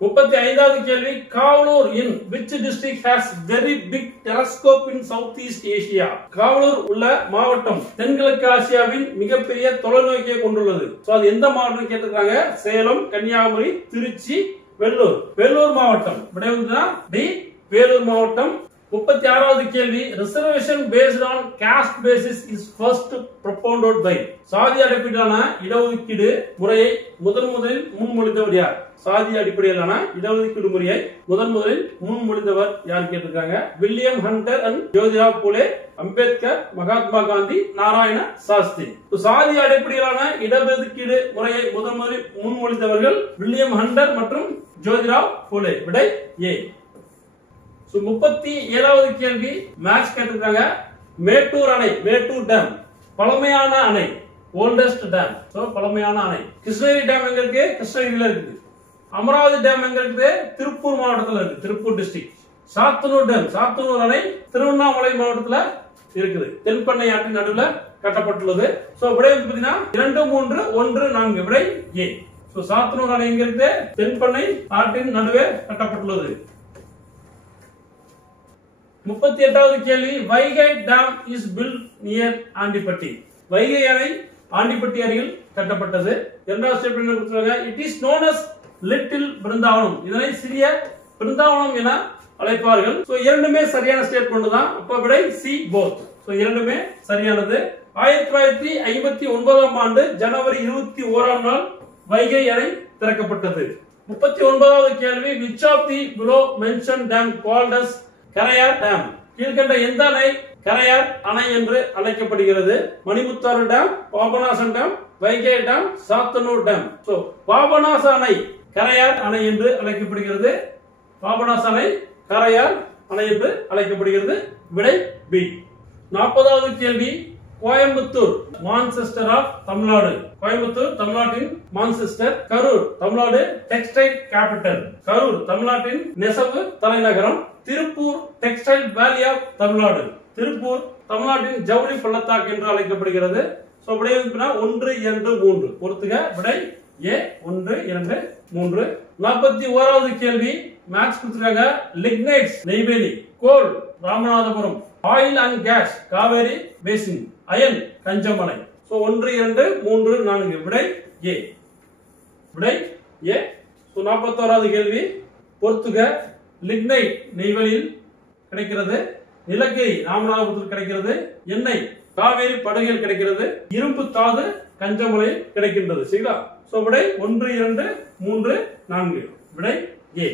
35வது கேள்வி, காவலூர் இன் which district has very big telescope in Southeast Asia. Kavalur உள்ள மாவட்டம் தென்கிழக்கு ஆசியாவின் மிகப்பெரிய தொலைநோக்கியை கொண்டுள்ளது. சோ அது எந்த மாவட்டம் கேட்டிருக்காங்க? சேலம், கன்னியாகுமரி, திருச்சி, வெள்ளூர். வெள்ளூர் மாவட்டம். விடை வந்து டி வேலூர் மாவட்டம். 36வது கேள்வி, reservation based on caste basis is first propounded by. சாதி அடிப்படையிலான இடஒதுக்கீடு முறையை முதலில் முன்மொழிந்தவர் யார்? சாதி அடிப்படையிலான இடஒதுக்கீடு முறையை முதலில் முன்மொழிந்தவர் யார் கேட்டிருக்காங்க? William Hunter and Jyotirao Phule, Ambedkar, Mahatma Gandhi, Narayana Shastri. சாதி அடிப்படையிலான இடஒதுக்கீடு முறையை முதலில் முன்மொழிந்தவர்கள் வில்லியம் ஹண்டர் மற்றும் ஜோதிராவ் பூலே. விடை ஏ. 37வது கேள்வி, மேட்ச் கேட்டிருக்காங்க. மேட்டூர் அணை, மேட்டூர் டேம் பழமையான அணை, ஓல்டஸ்ட் டேம். சோ பழமையான அணை. கிருஷ்ணகிரி டேம் எங்க இருக்கு? கிருஷ்ணகிரியில இருக்கு. அமராவதி டேம் எங்க இருக்கு? திருப்பூர் மாவட்டத்தில் இருக்கு, திருப்பூர் டிஸ்ட்ரிக்ட். சாத்தனூர் டேம், சாத்தனூர் அணை திருவண்ணாமலை மாவட்டத்தில் இருக்குது, தென்பெண்ணை ஆற்றின் நடுவில் கட்டப்பட்டுள்ளது. சோ விடை வந்து பாத்தீங்கன்னா 2 3 1 4. விடை ஏ. சோ சாத்தனூர் அணை எங்க இருக்கு? தென்பெண்ணை ஆற்றின் நடுவே கட்டப்பட்டுள்ளது. 38வது கேள்வி, Vaigai dam is built near Andipatti. Vaigai அணை ஆண்டிப்பட்டி அருகில் கட்டப்பட்டது. இரண்டாவது ஸ்டேட்மெண்ட் கொடுத்திருக்காங்க. It is known as little Brindavan. இதனை சிறிய பிருந்தாவனம் என அழைப்பார்கள். சோ இரண்டுமே சரியான ஸ்டேட்மெண்ட் தான். அப்ப விடை சி போத். சோ இரண்டுமே சரியானது. 1959ஆம் ஆண்டு ஜனவரி 21ஆம் நாள் வைகை அணை திறக்கப்பட்டது. 39வது கேள்வி, which of the below mentioned dam called as Karaiyar dam. கீழ்கண்ட எந்த அணை கரையார் அணை என்று அழைக்கப்படுகிறது? Manimuthar dam, Papanasam dam, Vaigai dam, Sathanur dam. So பாபநாச அணை கரையார் அணை என்று அழைக்கப்படுகிறது. பாபநாச அணை கரையார் அணை என்று அழைக்கப்படுகிறது. விடை பி. 40வது கேள்வி, கோயம்புத்தூர் மான்செஸ்டர் ஆஃப் தமிழ்நாடு. கோயம்புத்தூர் தமிழ்நாட்டின் Manchester. Karur Tamil Nadu textile capital. Karur தமிழ்நாட்டின் நெசவு தலைநகரம். Tiruppur textile valley of Tamil Nadu. Tiruppur தமிழ்நாட்டின் ஜவுளி பள்ளத்தாக்கு என்று அழைக்கப்படுகிறது. சோ விடை 1 2 3. பொறுத்துக. விடை ஏ 1 2 3. 41வது கேள்வி, மேட்ச் கொடுத்திருக்காங்க. Lignites Neyveli, coal Ramanathapuram, oil and gas Kaveri basin, iron Kanjamalai. So 1 2 3 4. விடை ஏ. விடை ஏ. சோ 41வது கேள்வி, பொறுத்துக. லிக்னைட் நெய்வேலியில் கிடைக்கிறது, நிலக்கரி ராமநாதபுரத்தில் கிடைக்கிறது, எண்ணெய் காவேரி படுகையில் கிடைக்கிறது, இரும்பு தாது கஞ்சமலையில் கிடைக்கின்றது. சரிங்களா? சோ விடை 1 2 3 4. விடை ஏ.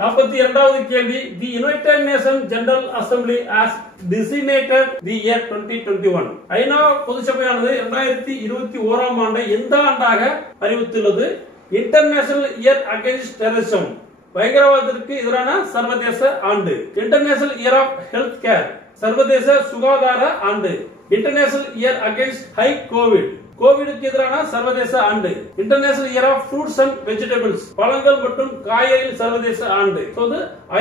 42வது கேள்வி, the United nation general assembly has designated the year 2021. ஐநா பொதுச்சபையானது 2021ஆம் ஆண்டை எந்த ஆண்டாக அறிவித்துள்ளது? இன்டர்நேஷனல் இயர் அகைன்ஸ்ட் டெரரிசம், பயங்கரவாதத்திற்கு எதிரான சர்வதேச ஆண்டு. International year of health care, சர்வதேச சுகாதார ஆண்டு. International year against high COVID, கோவிடுக்கு எதிரான சர்வதேச ஆண்டு. International year of fruits and vegetables, பழங்கள் மற்றும் காய்கறி சர்வதேச ஆண்டு.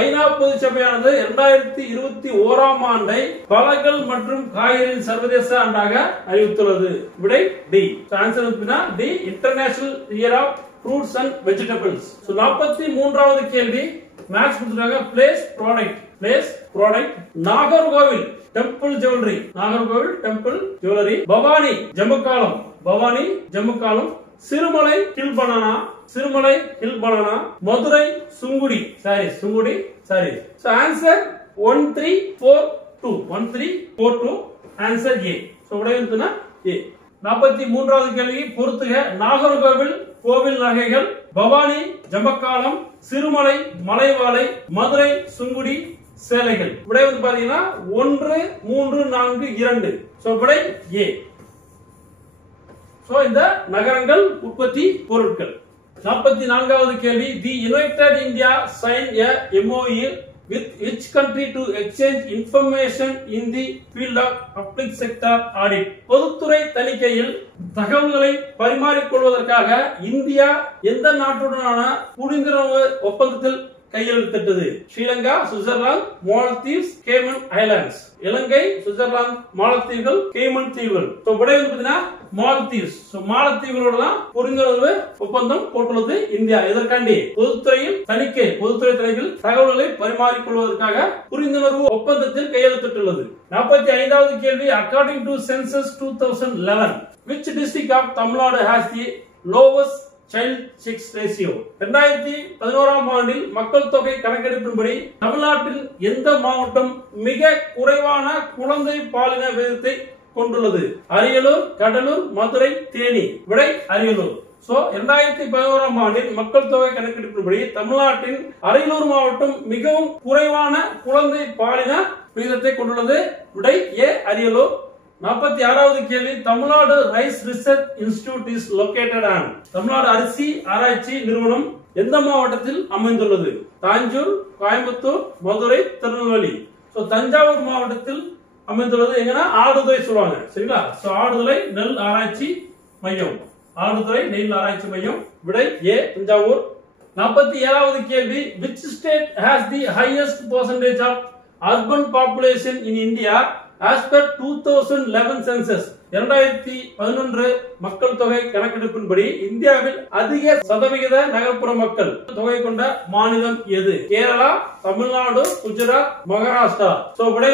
ஐநா பொதுச்சபையானது 2021ஆம் ஆண்டை பழங்கள் மற்றும் காய்கறி சர்வதேச ஆண்டாக அறிவித்துள்ளது. விடை D. Answer D, international year of fruits and vegetables. 43வது கேள்வி, மேட்ச் கொடுத்துட்டாங்க. Place product, place product. Nagercoil temple jewellery, Nagercoil temple jewellery. Bhavani ஜமுக்காலம், பவானி ஜமுக்காலம். Sirumalai hill banana, Sirumalai hill banana. Madurai Sungudi sari, Sungudi sari. So answer 1342, 1342. Answer A. So விடை வந்துனா ஏ. 43வது கேள்வி பொறுத்துக. நாகர்கோவில் கோவில் நகைகள், பவானி ஜமக்காலம், சிறுமலை மலைவாழை, மதுரை சுங்குடி சேலைகள். விடை வந்து பாத்தீங்கன்னா 1, 3, 4, 2. சோ விடை ஏ. சோ இந்த நகரங்கள் உற்பத்தி பொருட்கள். 44வது கேள்வி, the united India sign a MOU with which country to exchange information in the field of public sector audit. பொதுத்துறை தணிக்கையில் தகவல்களை பரிமாறிக்கொள்வதற்காக இந்தியா எந்த நாட்டுடனான புரிந்துணர்வு ஒப்பந்தத்தில் கையெழுத்திட்டது? ஸ்ரீலங்கா, சுவிட்சர்லாந்து, மாலத்தீவ்ஸ், கேமன் ஐலாண்ட்ஸ். இலங்கை, சுவிட்சர்லாந்து, மாலத்தீவுகள், கேமன் தீவுகள். சோ விடை வந்து பாத்தீங்கன்னா மாலத்தீவ்ஸ். சோ மாலத்தீவுகளோட தான் புரிந்துணர்வு ஒப்பந்தம் போட்டுள்ளது இந்தியா. இதற்காண்டி பொதுத்துறை தணிக்கையில் தகவல்களை பரிமாறிக்கொள்வதற்காக புரிந்துணர்வு ஒப்பந்தத்தில் கையெழுத்திட்டுள்ளது. 45வது கேள்வி, according to census 2011, which district of Tamil Nadu has the lowest child sex ratio? 2011ஆம் ஆண்டில் மக்கள் தொகை கணக்கெடுப்பின்படி தமிழ்நாட்டில் எந்த மாவட்டம் மிக குறைவான குழந்தை பாலின விகிதத்தை கொண்டுள்ளது? அரியலூர், கடலூர், மதுரை, தேனி. விடை அரியலூர். சோ 2011ஆம் ஆண்டில் மக்கள் தொகை கணக்கெடுப்பின்படி தமிழ்நாட்டின் அரியலூர் மாவட்டம் மிகவும் குறைவான குழந்தை பாலின விகிதத்தை கொண்டுள்ளது. விடை ஏ, அரியலூர். 46வது கேள்வி, Tamil Nadu rice research institute is located on. Tamil Nadu அரிசி ஆராய்ச்சி நிறுவனம் எந்த மாவட்டத்தில் அமைந்துள்ளது? தாஞ்சூர், கோயம்புத்தூர், மதுரை, திருநெல்வேலி. சோ தஞ்சாவூர் மாவட்டத்தில் அமைந்துள்ளது. எங்கன்னா ஆடுதுறை சொல்லுவாங்க, சரிங்களா? சோ ஆடுதுறை நெல் ஆராய்ச்சி மையம், ஆடுதுறை நெல் ஆராய்ச்சி மையம். விடை ஏ, தஞ்சாவூர். 47வது கேள்வி, which state has the highest percentage of urban population in India as per 2011 census? 2011 மக்கள் தொகை கணக்கெடுப்பின்படி இந்தியாவில் அதிக சதவிகித நகர்ப்புற மக்கள் தொகை கொண்ட மாநிலம் எது? கேரளா, தமிழ்நாடு, குஜராத், மகாராஷ்டிரா. சோ விடை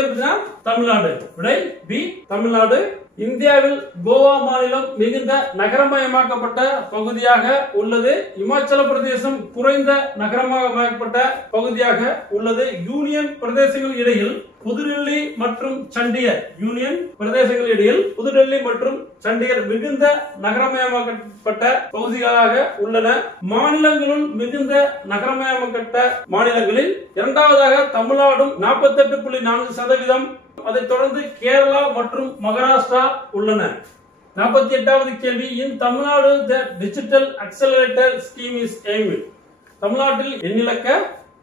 தமிழ்நாடு. விடை பி, தமிழ்நாடு. இந்தியாவில் கோவா மாநிலம் மிகுந்த நகரமயமாக்கப்பட்ட பகுதியாக உள்ளது. இமாச்சல பிரதேசம் குறைந்த நகரமயமாக்கப்பட்ட பகுதியாக உள்ளது. யூனியன் பிரதேசங்கள் இடையில் புதுடெல்லி மற்றும் சண்டிகர், யூனியன் பிரதேசங்கள் இடையில் புதுடெல்லி மற்றும் சண்டிகர் மிகுந்த நகரமயமாக்கப்பட்ட பகுதிகளாக உள்ளன. மாநிலங்களுள் மிகுந்த நகரமயமாக்கப்பட்ட மாநிலங்களில் இரண்டாவதாக தமிழ்நாடும் 48.4%. அதைத் தொடர்ந்து கேரளா மற்றும் மகாராஷ்டிரா உள்ளன. 48வது கேள்வி, in Tamil Nadu the digital accelerator scheme is aimed. தமிழ்நாட்டில் எண்ணிலக்க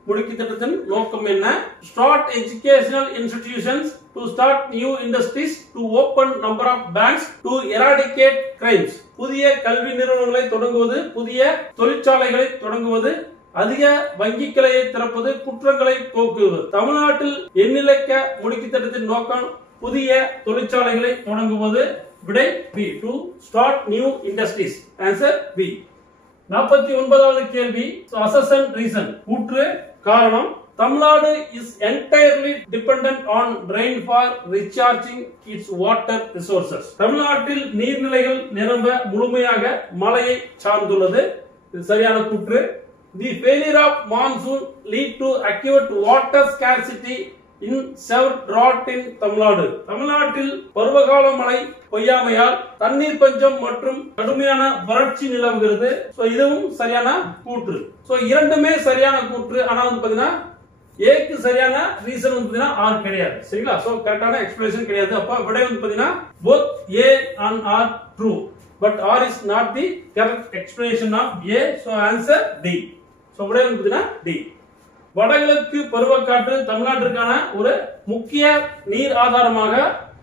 முடுக்கி திட்டத்தின் நோக்கம் என்ன? Start educational institutions, to start new industries, to open number of banks, to eradicate crimes. புதிய கல்வி நிறுவனங்களை தொடங்குவது, புதிய தொழிற்சாலைகளை தொடங்குவது, அதிக வங்கி கிளையை திறப்பது, குற்றங்களை போக்குவது. தமிழ்நாட்டில் எண்ணிலக்க முடுக்கி திட்டத்தின் நோக்கம் புதிய தொழிற்சாலைகளை தொடங்குவது. விடை B, to start new industries. Answer B. 49வது கேள்வி, அசன் ரீசன், ஊற்று காரணம். Tamil Nadu is entirely dependent on rain for recharging its water resources. தமிழ்நாட்டில் நீர்நிலைகள் நிரம்ப முழுமையாக மழையை சார்ந்துள்ளது. இது சரியான கூற்று. The failure of monsoon lead to acute water scarcity இன் செவர் drought in தமிழ்நாடு. தமிழ்நாட்டில் பருவகால மழை பொய்யாமையால் தண்ணீர் பஞ்சம் மற்றும் கடுமையான வறட்சி நிலவுகிறது. சோ இதுவும் சரியான கூற்று. சோ இரண்டுமே சரியான கூற்று. ஆனா வந்து பாத்தீங்கன்னா ஏக்கு சரியான ரீசன் வந்து பாத்தீங்கன்னா ஆர் கிடையாது. சரிங்களா? சோ கரெக்டான எக்ஸ்பிளனேஷன் கிடையாது. அப்ப விடை வந்து பாத்தீங்கன்னா both A and R true, but R is not the correct explanation of A. So answer D. So விடை வந்து பாத்தீங்கன்னா D. வடகிழக்கு பருவக்காற்று தமிழ்நாட்டிற்கான ஒரு முக்கிய நீர் ஆதாரமாக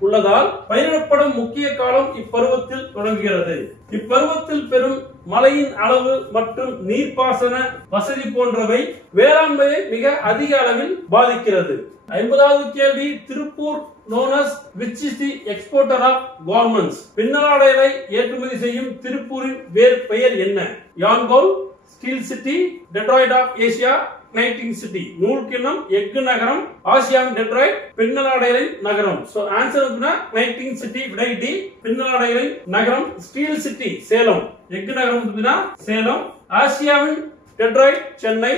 உள்ளதால் பயிரிடப்படும் முக்கிய காலம் இப்பருவத்தில் தொடங்குகிறது. இப்பருவத்தில் பெறும் மழையின் அளவு மற்றும் நீர்ப்பாசன வசதி போன்றவை வேளாண்மையை மிக அதிக அளவில் பாதிக்கிறது. 50வது கேள்வி, Tiruppur known as which is the exporter of garments? பின்னலாடைகளை ஏற்றுமதி செய்யும் திருப்பூரின் வேறு பெயர் என்ன? Yarn bowl, steel city, Detroit of Asia, knitting city. நூல்கிண்ணம், எஃகு நகரம், ஆசியாவின் டெட்ராய்ட், பின்னலாடைகளின் நகரம். சோ ஆன்சர் வந்து நைட்டிங் சிட்டி. விடை டி. பின்னலாடைகளின் நகரம் ஸ்டீல் சிட்டி சேலம், எஃகு நகரம் வந்து சேலம், ஆசியாவின் டெட்ராய்ட் சென்னை.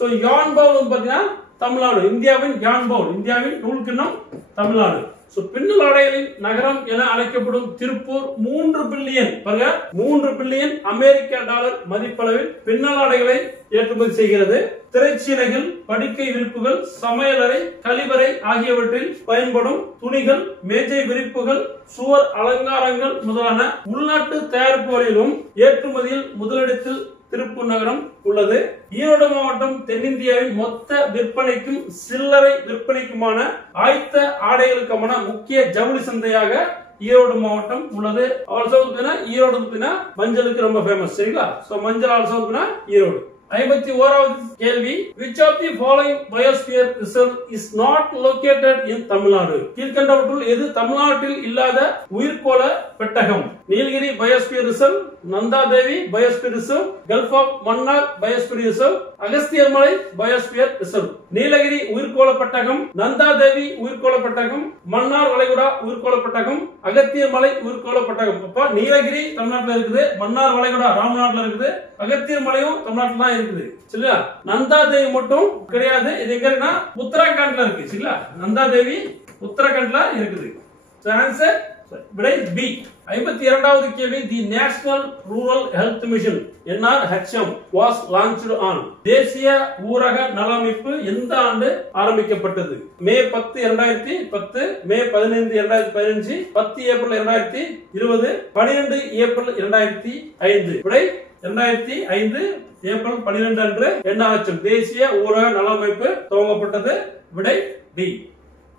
சோ யான்போல் வந்து பாத்தீங்கன்னா தமிழ்நாடு, இந்தியாவின் யான்போல், இந்தியாவின் நூல்கிண்ணம் தமிழ்நாடு. சோ பின்னலாடைகளின் நகரம் என அழைக்கப்படும் திருப்பூர் 3 பில்லியன் 3 பில்லியன் அமெரிக்க டாலர் மதிப்பளவில் பின்னலாடைகளை ஏற்றுமதி செய்கிறது. திரைச்சீலைகள், படுக்கை விரிப்புகள், சமையலறை, கழிவறை ஆகியவற்றில் பயன்படும் துணிகள், மேஜை விரிப்புகள், சுவர் அலங்காரங்கள் முதலான உள்நாட்டு தயாரிப்புகளிலும் ஏற்றுமதியில் முதலிடத்தில் திருப்பூர் நகரம் உள்ளது. ஈரோடு மாவட்டம் தென்னிந்தியாவின் மொத்த விற்பனைக்கும் சில்லறை விற்பனைக்குமான ஆயத்த ஆடைகளுக்கான முக்கிய ஜவுளி சந்தையாக ஈரோடு மாவட்டம் உள்ளது. ஆல்சோ ஈரோடு மஞ்சளுக்கு ரொம்ப ஃபேமஸ். சரிங்களா? சோ மஞ்சள் ஆல்சோ ஈரோடு. 51வது கேள்வி, which of the following biosphere reserve is not located in Tamil Nadu? கீழ்கண்டவற்றுள் எது தமிழ்நாட்டில் இல்லாத உயிர்கோள பெட்டகம்? Nilgiri biosphere reserve, Nanda Devi biosphere reserve, gulf of Mannar biosphere reserve, Agasthyamala biosphere reserve. Nilgiri உயிர்கோள பெட்டகம், நந்தாதேவி உயிர்கோள பெட்டகம், மன்னார் வளைகுடா உயிர்கோள பெட்டகம், அகத்தியர்மலை உயிர்கோள பெட்டகம். அப்ப நீலகிரி தமிழ்நாட்டில் இருக்குது, மன்னார் வளைகுடா ராமநாட்டில் இருக்குது, அகத்தியர் மலையும் தமிழ்நாட்டில் தான் இருக்குது. சரிங்களா? நந்தாதேவி மட்டும் கிடையாது. இது எங்க இருக்குன்னா உத்தராகண்ட்ல இருக்கு. சரிங்களா? நந்தாதேவி உத்தராகண்ட்ல இருக்குது. ஆன்சர் விடை பி. 52வது கேள்வி, தி national rural health mission NRHM was launched on. தேசிய ஊரக நல அமைப்பு எந்த ஆண்டு ஆரம்பிக்கப்பட்டது? மே 10 2010, மே 15 2015, 10 ஏப்ரல் 2020, 12 ஏப்ரல் 2005. விடை 2005 ஏப்ரல் 12 அன்று NRHM தேசிய ஊரக நல அமைப்பு துவங்கப்பட்டது. விடை டி.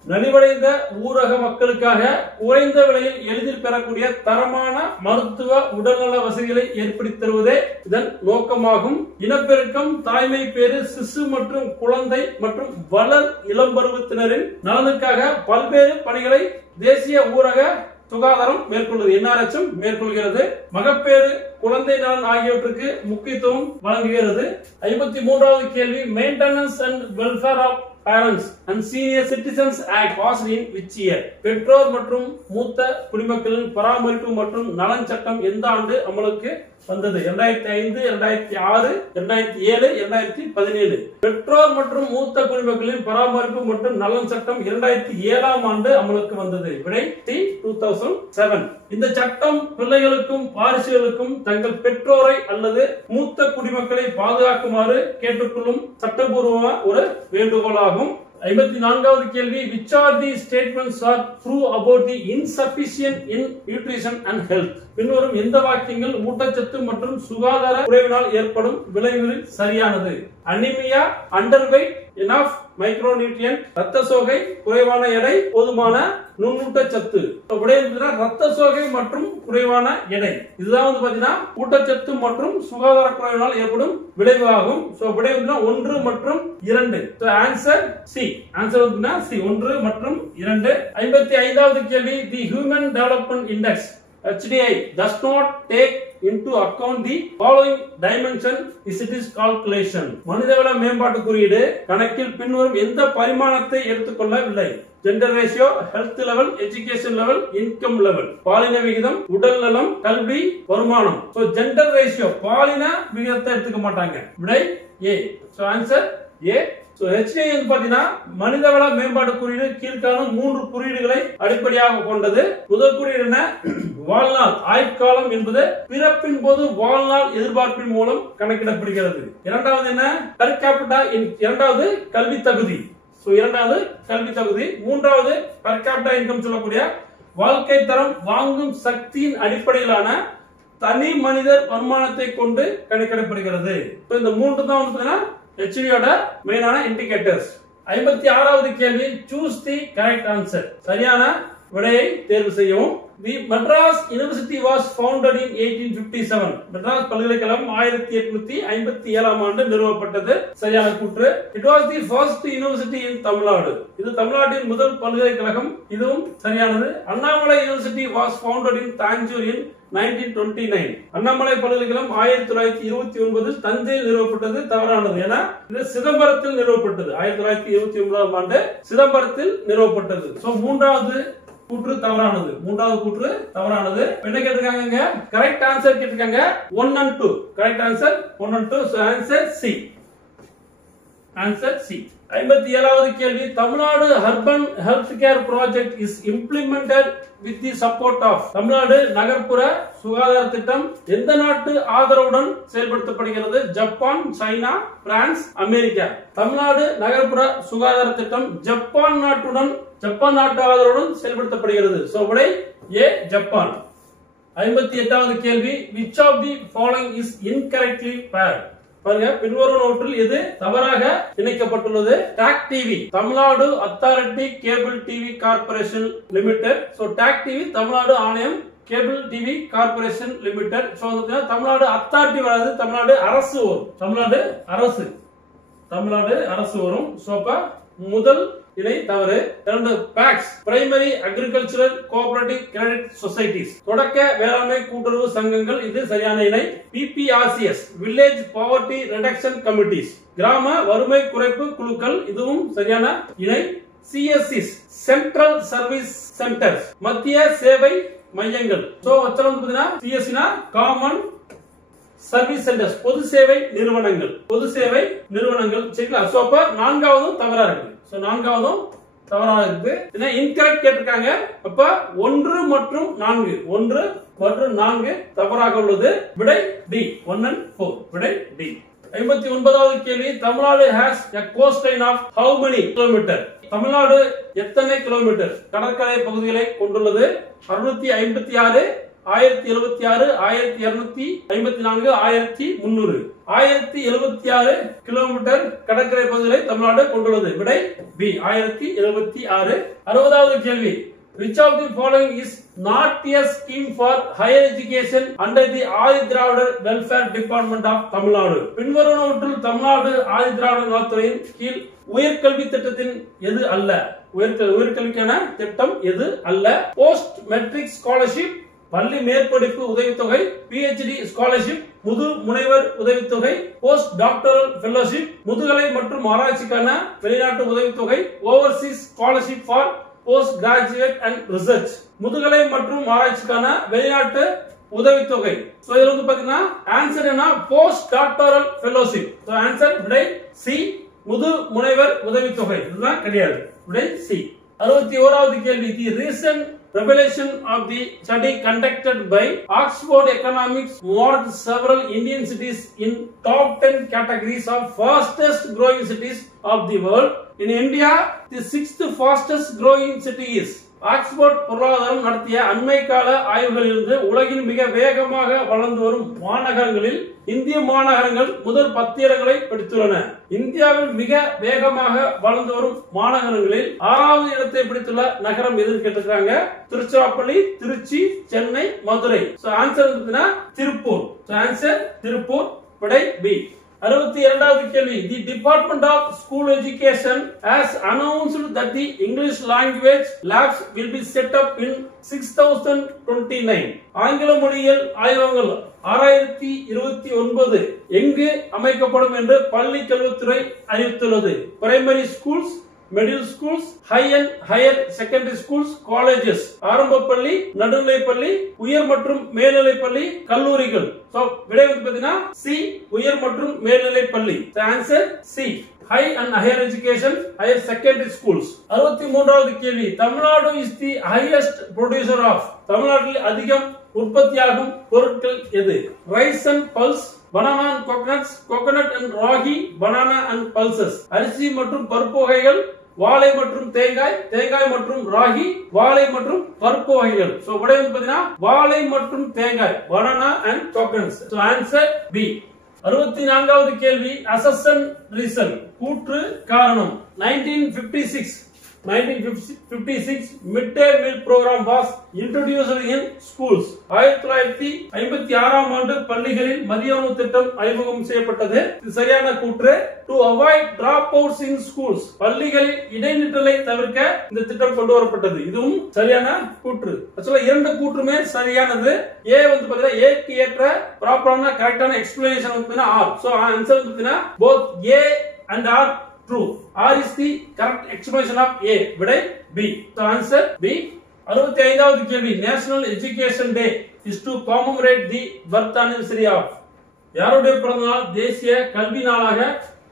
நலிவடைந்த ஊரக மக்களுக்காக குறைந்த விலையில் எளிதில் பெறக்கூடிய தரமான மருத்துவ உடல்நல வசதிகளை ஏற்படுத்தி தருவதே இதன் நோக்கமாகும். இனப்பெருக்கம், தாய்மை பேறு, சிசு மற்றும் குழந்தை மற்றும் வளர் இளம்பருவத்தினரின் நலனுக்காக பல்வேறு பணிகளை தேசிய ஊரக சுகாதாரம் மேற்கொள்வது NRHM மேற்கொள்கிறது. மகப்பேறு, குழந்தை நலன் ஆகியவற்றுக்கு முக்கியத்துவம் வழங்குகிறது. 53வது கேள்வி, maintenance and welfare of parents and senior citizens act passed in which year? பெற்றோர் மற்றும் மூத்த குடிமக்களின் பராமரிப்பு மற்றும் நலன் சட்டம் எந்த ஆண்டு அமலுக்கு வந்தது? 2005, 2006, 2007, 2017. பெற்றோர் மற்றும் மூத்த குடிமக்களின் பராமரிப்பு மற்றும் நலன் சட்டம் 2007ஆம் ஆண்டு அமலுக்கு வந்தது. விடை 2007. இந்த சட்டம் பிள்ளைகளுக்கும் வாரிசுகளுக்கும் தங்கள் பெற்றோரை அல்லது மூத்த குடிமக்களை பாதுகாக்குமாறு கேட்டுக்கொள்ளும் சட்டபூர்வ ஒரு வேண்டுகோளாகும். 54வது கேள்வி, which are the statements are true about the insufficient in nutrition and health? பின்வரும் எந்த வாக்கியங்கள் ஊட்டச்சத்து மற்றும் சுகாதார குறைவினால் ஏற்படும் விளைவுகளில் சரியானது? அனிமியா, அண்டர்வெயிட், enough மைக்ரோநியூட்ரியன்ட், ரத்த சோகை, குறைவான எடை, போதுமான நுண்ணூட்டச்சத்து. ரத்த சோகை மற்றும் குறைவான எடை இதுதான் வந்து பாத்தீங்கன்னா ஊட்டச்சத்து மற்றும் சுகாதார குறைவினால் ஏற்படும் விளைவு ஆகும். சோ விடை வந்து 1 மற்றும் 2. So answer C. ஆன்சர் வந்து சி 1 மற்றும் 2. 55வது கேள்வி, the human development index HDI does not take into account the following dimension is it is calculation. மனிதவள மேம்பாட்டு குறியீடு கணக்கில் பின்வரும் எந்த பரிமாணத்தை எடுத்துக்கொள்ளவில்லை? Gender ratio, health level, education level, income level. பாலின விகிதம், உடல் நலம், கல்வி, வருமானம். சோ ஜெண்டர் ரேஷியோ பாலின விகிதத்தை எடுத்துக்க மாட்டாங்க. விடை A. So answer A. HDI பாத்தீங்கன்னா மனிதவள மேம்பாட்டு குறியீடு கீழ்காணும் 3 குறியீடுகளை அடிப்படையாக கொண்டது. முதல் குறியீடு என்ன? வாழ்நாள் ஆயுட்காலம் என்பது பிறப்பின் போது வாழ்நாள் எதிர்பார்ப்பின் மூலம் கணக்கிடப்படுகிறது. இரண்டாவது என்ன? பெர் கேபிட்டா, இரண்டாவது கல்வி தகுதி. இரண்டாவது கல்வி தகுதி. மூன்றாவது பெர் கேபிட்டா இன்கம் சொல்லக்கூடிய வாழ்க்கை தரம் வாங்கும் சக்தியின் அடிப்படையிலான தனி மனிதர் வருமானத்தை கொண்டு கணக்கிடப்படுகிறது. இந்த மூன்று தான் வந்து HDIயோட மெயினான இண்டிகேட்டர்ஸ். 56வது கேள்வி, சூஸ் தி கரெக்ட் ஆன்சர். சரியான விடையை தேர்வு செய்யவும். The Madras University was founded in 1857. Madras பல்கலைக்கழகம் 1857ஆம் ஆண்டு நிறுவப்பட்டது. சரியான கூற்று. It was the first university in Tamil Nadu. இது தமிழ்நாட்டின் முதல் பல்கலைக்கழகம். இதுவும் சரியானது. Annamalai University was founded in Tanjore in 1929. Annamalai பல்கலைக்கழகம் 1929 தஞ்சையில் நிறுவப்பட்டது. தவறானது. ஏன்னா இது சிதம்பரத்தில் நிறுவப்பட்டது. 1929ஆம் ஆண்டு சிதம்பரத்தில் நிறுவப்பட்டது. மூன்றாவது கூற்று தவறானது. மூன்றாவது கூற்று தவறானது. என்ன கேட்டிருக்காங்க? கரெக்ட் ஆன்சர் கேட்டிருக்காங்க 1 and 2. Correct answer 1 and 2. So answer C. Answer C. 57வது கேள்வி, Tamil Nadu urban health care project is implemented with the support of. Tamil Nadu நகர்ப்புற சுகாதார திட்டம் எந்த நாட்டு ஆதரவுடன் செயல்படுத்தப்படுகிறது? Japan, China, France, America. Tamil Nadu நகர்ப்புற சுகாதார திட்டம் ஜப்பான் நாட்டு ஆதரவுடன் செயல்படுத்தப்படுகிறது. சோ விடை ஏ, ஜப்பான். 58வது கேள்வி, which of the following is incorrectly paired? பாருங்க, பின்வருவனவற்றில் எது தவறாக இணைக்கப்பட்டுள்ளது? TAC TV Tamil Nadu authority cable TV corporation limited. TAC TV Tamil Nadu ஆணையம் cable TV corporation limited. Tamil Nadu authority வராது, தமிழ்நாடு அரசு வரும். தமிழ்நாடு அரசு வரும். முதல் இணை தவறு. இரண்டு, PACS primary agricultural cooperative credit societies தொடக்க வேளாண்மை கூட்டுறவு சங்கங்கள். இது சரியான இணை. PPRCS village poverty reduction committees கிராம வறுமை குறைப்பு குழுக்கள். இதுவும் சரியான இணை. CSCs சென்ட்ரல் சர்வீஸ் சென்டர்ஸ் மத்திய சேவை மையங்கள். CSC காமன் சர்வீஸ் சென்டர்ஸ் பொது சேவை நிறுவனங்கள். சரிங்களா? நான்காவதும் தவறா இருக்கு. நான்காவதும் தவறாக இருக்கு. இன்கரெக்ட் கேட்டிருக்காங்க. அப்ப 1 மற்றும் 4 தவறாக உள்ளது. விடை டி. 1 and 4. விடை டி. 59வது கேள்வி, Tamil Nadu has a coastline of how many kilometer? Tamil Nadu எத்தனை கிலோமீட்டர் கடற்கரை பகுதிகளை கொண்டுள்ளது? 656, 1076, 1254, 1300. 1076 கிலோமீட்டர் கடற்கரை பகுதிகளை தமிழ்நாடு கொண்டுள்ளது. விடை பி, 1076. 60வது கேள்வி, which of the following is not a scheme for higher education under the Adi Dravidar welfare department of Tamil Nadu? பின்வருவனவற்றில் தமிழ்நாடு ஆதி திராவிடர் நலத்துறையின் கீழ் உயர்கல்வி திட்டத்தின் எது அல்ல? உயர்கல்விக்கான திட்டம் எது அல்ல? போஸ்ட் மெட்ரிக் ஸ்காலர்ஷிப், பள்ளி மேற்படிப்பு உதவித்தொகை, PhD ஸ்காலர்ஷிப், முது முனைவர் உதவித்தொகை, போஸ்ட் டாக்டரல் ஃபெல்லோஷிப், முதுகலை மற்றும் ஆராய்ச்சிக்கான வெளிநாட்டு உதவித்தொகை, Overseas scholarship for post graduate and research, முதுகலை மற்றும் ஆராய்ச்சிக்கான வெளிநாட்டு உதவித்தொகை. இதுல வந்து பாத்தீங்கன்னா ஆன்சர் என்ன? Post doctoral fellowship. ஆன்சர் விடை சி, முது முனைவர் உதவித்தொகை. இதுதான் கிடையாது. விடை சி. 61வது கேள்வி, தி recent revelation of the study conducted by Oxford Economics marked several Indian cities in top 10 categories of fastest growing cities of the world. In India, the 6th fastest growing city is. Oxford பொருளாதாரம் நடத்திய அண்மை கால ஆய்வுகளிலிருந்து உலகின் மிக வேகமாக வளர்ந்து வரும் மாநகரங்களில் இந்திய மாநகரங்கள் முதல் 10 இடங்களை பிடித்துள்ளன. இந்தியாவில் மிக வேகமாக வளர்ந்து வரும் மாநகரங்களில் 6வது இடத்தை பிடித்துள்ள நகரம் எதுன்னு கேட்டிருக்காங்க. திருச்சிராப்பள்ளி, திருச்சி, சென்னை, மதுரை. ஆன்சர் திருப்பூர். ஆன்சர் திருப்பூர். விடை பி. 62வது கேள்வி, the department of school education has announced that the English language labs will be set up in 6029. ஆங்கில மொழியியல் ஆய்வகங்கள் 6029 எங்கு அமைக்கப்படும் என்று பள்ளி கல்வித்துறை அறிவித்துள்ளது. Primary schools, middle schools, high and higher secondary schools, colleges, ஆரம்ப பள்ளி, நடுநிலை பள்ளி, உயர் மற்றும் மேல்நிலை பள்ளி, கல்லூரிகள். விடை வந்து பாத்தீங்கன்னா சி, உயர் மற்றும் மேல்நிலை பள்ளி. Answer C. high and higher education, higher secondary schools. 63வது கேள்வி, Tamil Nadu is the highest producer of, தமிழ்நாட்டில் அதிகம் உற்பத்தியாகும் பொருட்கள் எது? Rice and pulse, banana and coconuts, coconut and ragi, banana and pulses. அரிசி மற்றும் பருப்பு வகைகள், வாழை மற்றும் தேங்காய், தேங்காய் மற்றும் ராகி, வாழை மற்றும் பருப்பு வகைகள். சோ விடை வந்து பாத்தீங்கன்னா வாழை மற்றும் தேங்காய், banana and coconuts. So answer B. 64வது கேள்வி, assertion reason, கூற்று காரணம். 1956 midday meal program was introduced in schools. 1956ஆம் ஆண்டு பள்ளிகளில் மதிய உணவு திட்டம் அறிமுகம் செய்யப்பட்டது. இது சரியான கூற்று. To avoid dropouts in schools, பள்ளிகளில் இடைநிற்றலை தவிர்க்க இந்த திட்டம் கொண்டு வரப்பட்டது. இதுவும் சரியான கூற்று. ஆக்சுவலா இரண்டு கூற்றுமே சரியானது. A வந்து பாத்தீங்கன்னா A க்கு ஏற்ற ப்ராப்பரான கரெக்டான எக்ஸ்பிளனேஷன் வந்து பாத்தீங்கன்னா R. சோ ஆன்சர் வந்து பாத்தீங்கன்னா both A and R true. R is the correct explanation of A. விடை B. So answer B. 65வது கேள்வி, National Education Day is to commemorate the birth anniversary of, யாருடைய பிறந்த நாள் தேசிய கல்வி நாளாக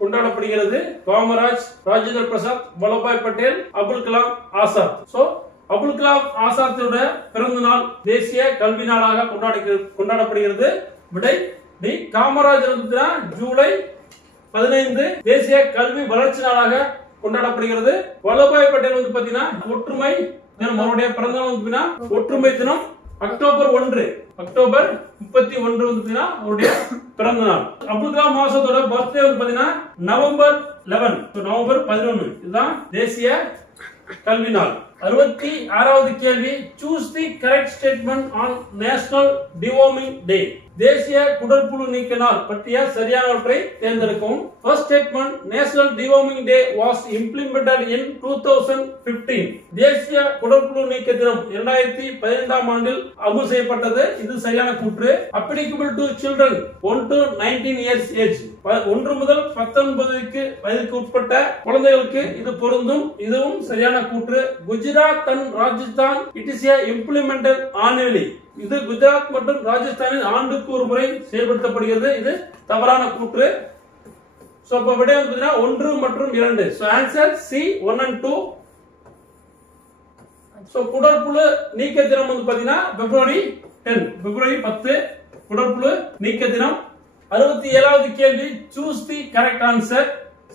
கொண்டாடப்படுகிறது? காமராஜ், ராஜேந்திர பிரசாத், வல்லபாய் பட்டேல், அப்துல் கலாம் ஆசாத். சோ அப்துல் கலாம் ஆசாத்தோட பிறந்த நாள் தேசிய கல்வி நாளாக கொண்டாடப்படுகிறது. விடை டி. காமராஜ் வந்து ஜூலை 15 தேசிய கல்வி வளர்ச்சி நாளாக கொண்டாடப்படுகிறது. வல்லபாய் பட்டேல் வந்து பாத்தீங்கன்னா ஒற்றுமை தினம், அவருடைய பிறந்த நாள் வந்து ஒற்றுமை தினம் அக்டோபர் 1 அக்டோபர் 31 வந்து அவருடைய பிறந்த நாள். அப்துல் கலாம் ஆசாத்தோட பர்த்டே வந்து பாத்தீங்கன்னா நவம்பர் 11 நவம்பர் 11. இதுதான் தேசிய கல்வி நாள். 66வது கேள்வி, choose the correct statement on National Deworming Day, தேசிய குடற்புழு நீக்க நாள் பற்றிய சரியானவற்றை தேர்ந்தெடுக்கவும். First statement, National Deworming Day was implemented in 2015. தேசிய குடற்புழு நீக்க தினம் 2015ஆம் ஆண்டில் அமல் செய்யப்பட்டது. இது சரியான கூற்று. Applicable to children 1 to 19 years age, 1 முதல் 19 வயதுக்கு உட்பட்ட குழந்தைகளுக்கு இது பொருந்தும். இதுவும் சரியான கூற்று. Gujarat and Rajasthan, it is implemented annually, இது குஜராத் மற்றும் ராஜஸ்தானில் ஆண்டுக்கு ஒரு முறை செயல்படுத்தப்படுகிறது. இது தவறான கூற்று. சோ அப்ப விடை வந்து 1 மற்றும் 2. So answer C 1 and 2. So குடற்புழு நீக்க தினம் வந்து பாத்தீங்கன்னா பிப்ரவரி 10 குடற்புழு நீக்க தினம். 67வது கேள்வி, choose the correct answer,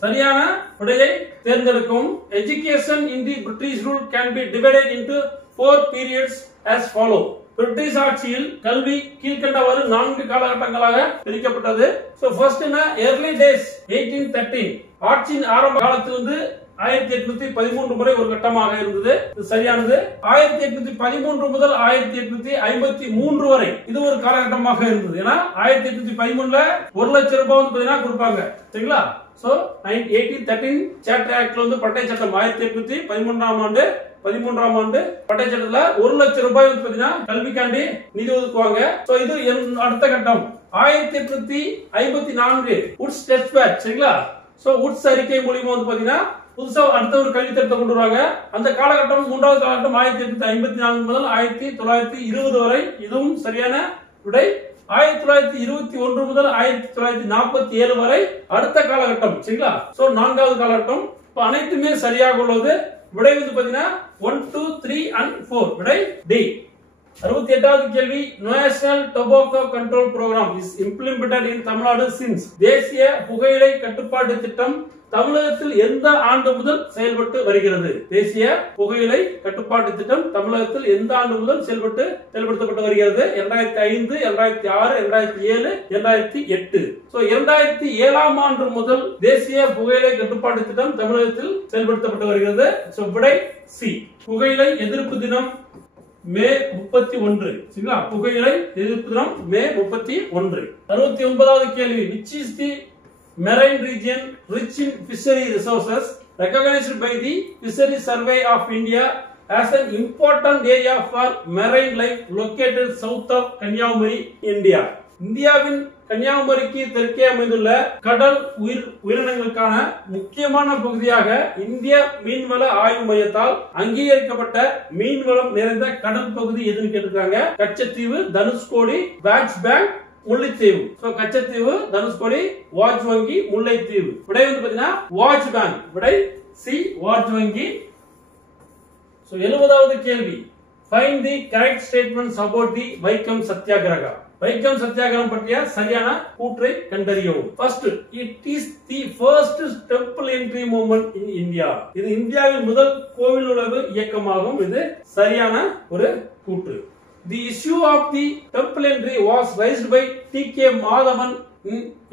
சரியான விடையை தேர்ந்தெடுக்கவும். Education in the British rule can be divided into 4 periods as follow. British ஆட்சியில் கல்வி கீழ்கண்டவாறு 4 காலகட்டங்களாக பிரிக்கப்பட்டது. சோ ஃபர்ஸ்ட் early days 1813, ஆட்சியின் ஆரம்ப காலத்திலிருந்து 1813 முறை ஒரு கட்டமாக இருந்தது. இது சரியானது. 1813 முதல் 1853 வரை இது ஒரு காலகட்டமாக இருந்தது. ஏன்னா 1813ல 1 லட்சம் ரூபாய் வந்து பாத்தீங்கன்னா கொடுப்பாங்க. சரிங்களா? சோ 1813 சார்ட்டர் ஆக்ட்ல வந்து பட்டய சட்டம் 1813ஆம் ஆண்டு பட்டய சட்டத்துல 1 லட்சம் ரூபாய் வந்து பாத்தீங்கன்னா கல்விக்காண்டி நிதி ஒதுக்குவாங்க. சோ இது அடுத்த கட்டம் 1854 உட்ஸ் டெஸ்ட் பேட்ச். சரிங்களா? சோ உட்ஸ் அறிக்கை மூலமா வந்து பாத்தீங்கன்னா புதுசா அடுத்த ஒரு கல்வி திட்டத்தை கொண்டு வருவாங்க. அந்த காலகட்டம் மூன்றாவது காலகட்டம் 1854 முதல் 1920 வரை. இதுவும் சரியான விடை. 1921 முதல் 1947 வரை அடுத்த காலகட்டம். சரிங்களா? சோ 4வது காலகட்டம். இப்ப அனைத்துமே சரியாக உள்ளது. விடை வந்து பாத்தீங்கன்னா 1, 2, 3 and 4. விடை D. 68வது கேள்வி, national tobacco control program is implemented in Tamil Nadu since, தேசிய புகையிலை கட்டுப்பாட்டு திட்டம் தமிழகத்தில் எந்த ஆண்டு முதல் செயல்பட்டு வருகிறது? தேசிய புகையிலை கட்டுப்பாட்டு திட்டம் தமிழகத்தில் எந்த ஆண்டு முதல் செயல்படுத்தப்பட்டு வருகிறது? 2005, 2006, 2007, 2008. சோ 2007ஆம் ஆண்டு முதல் தேசிய புகையிலை கட்டுப்பாட்டு திட்டம் தமிழகத்தில் செயல்படுத்தப்பட்டு வருகிறது. சோ விடை C. புகையிலை எதிர்ப்பு தினம் மே 31. சரிங்களா? புகையிலை எதிர்ப்பு தினம் மே 31. 69வது கேள்வி, which is the marine region rich in fishery resources recognized by the Fisheries Survey of India as an important area for marine life located south of Kanyakumari, India? இந்தியாவின் கன்னியாகுமரிக்கு தெற்கே அமைந்துள்ள கடல் உயிரினங்களுக்கான முக்கியமான பகுதியாக இந்திய மீன்வள ஆய்வு மையத்தால் அங்கீகரிக்கப்பட்ட மீன்வளம் நிறைந்த கடல் பகுதி எதுன்னு கேட்டிருக்காங்க. Katchatheevu, Dhanushkodi, Wadge Bank, Mullaitivu. So Katchatheevu, Dhanushkodi, Wadge வங்கி, முல்லைத்தீவு. விடை வந்து பாத்தீங்கன்னா வாட்ச் பேங்க். விடை சி வாட்ச் வங்கி. சோ 70வது கேள்வி, find the correct statements about the Vaikom Satyagraha. Vaikom சத்தியாகிரகம் பற்றிய சரியான கூற்றை கண்டறியவும். First, it is the first temple entry movement in India. இது இந்தியாவின் முதல் கோவில் நுழைவு இயக்கமாகும். இது சரியான ஒரு கூற்று. The issue of the temple entry was raised by T.K. Madhavan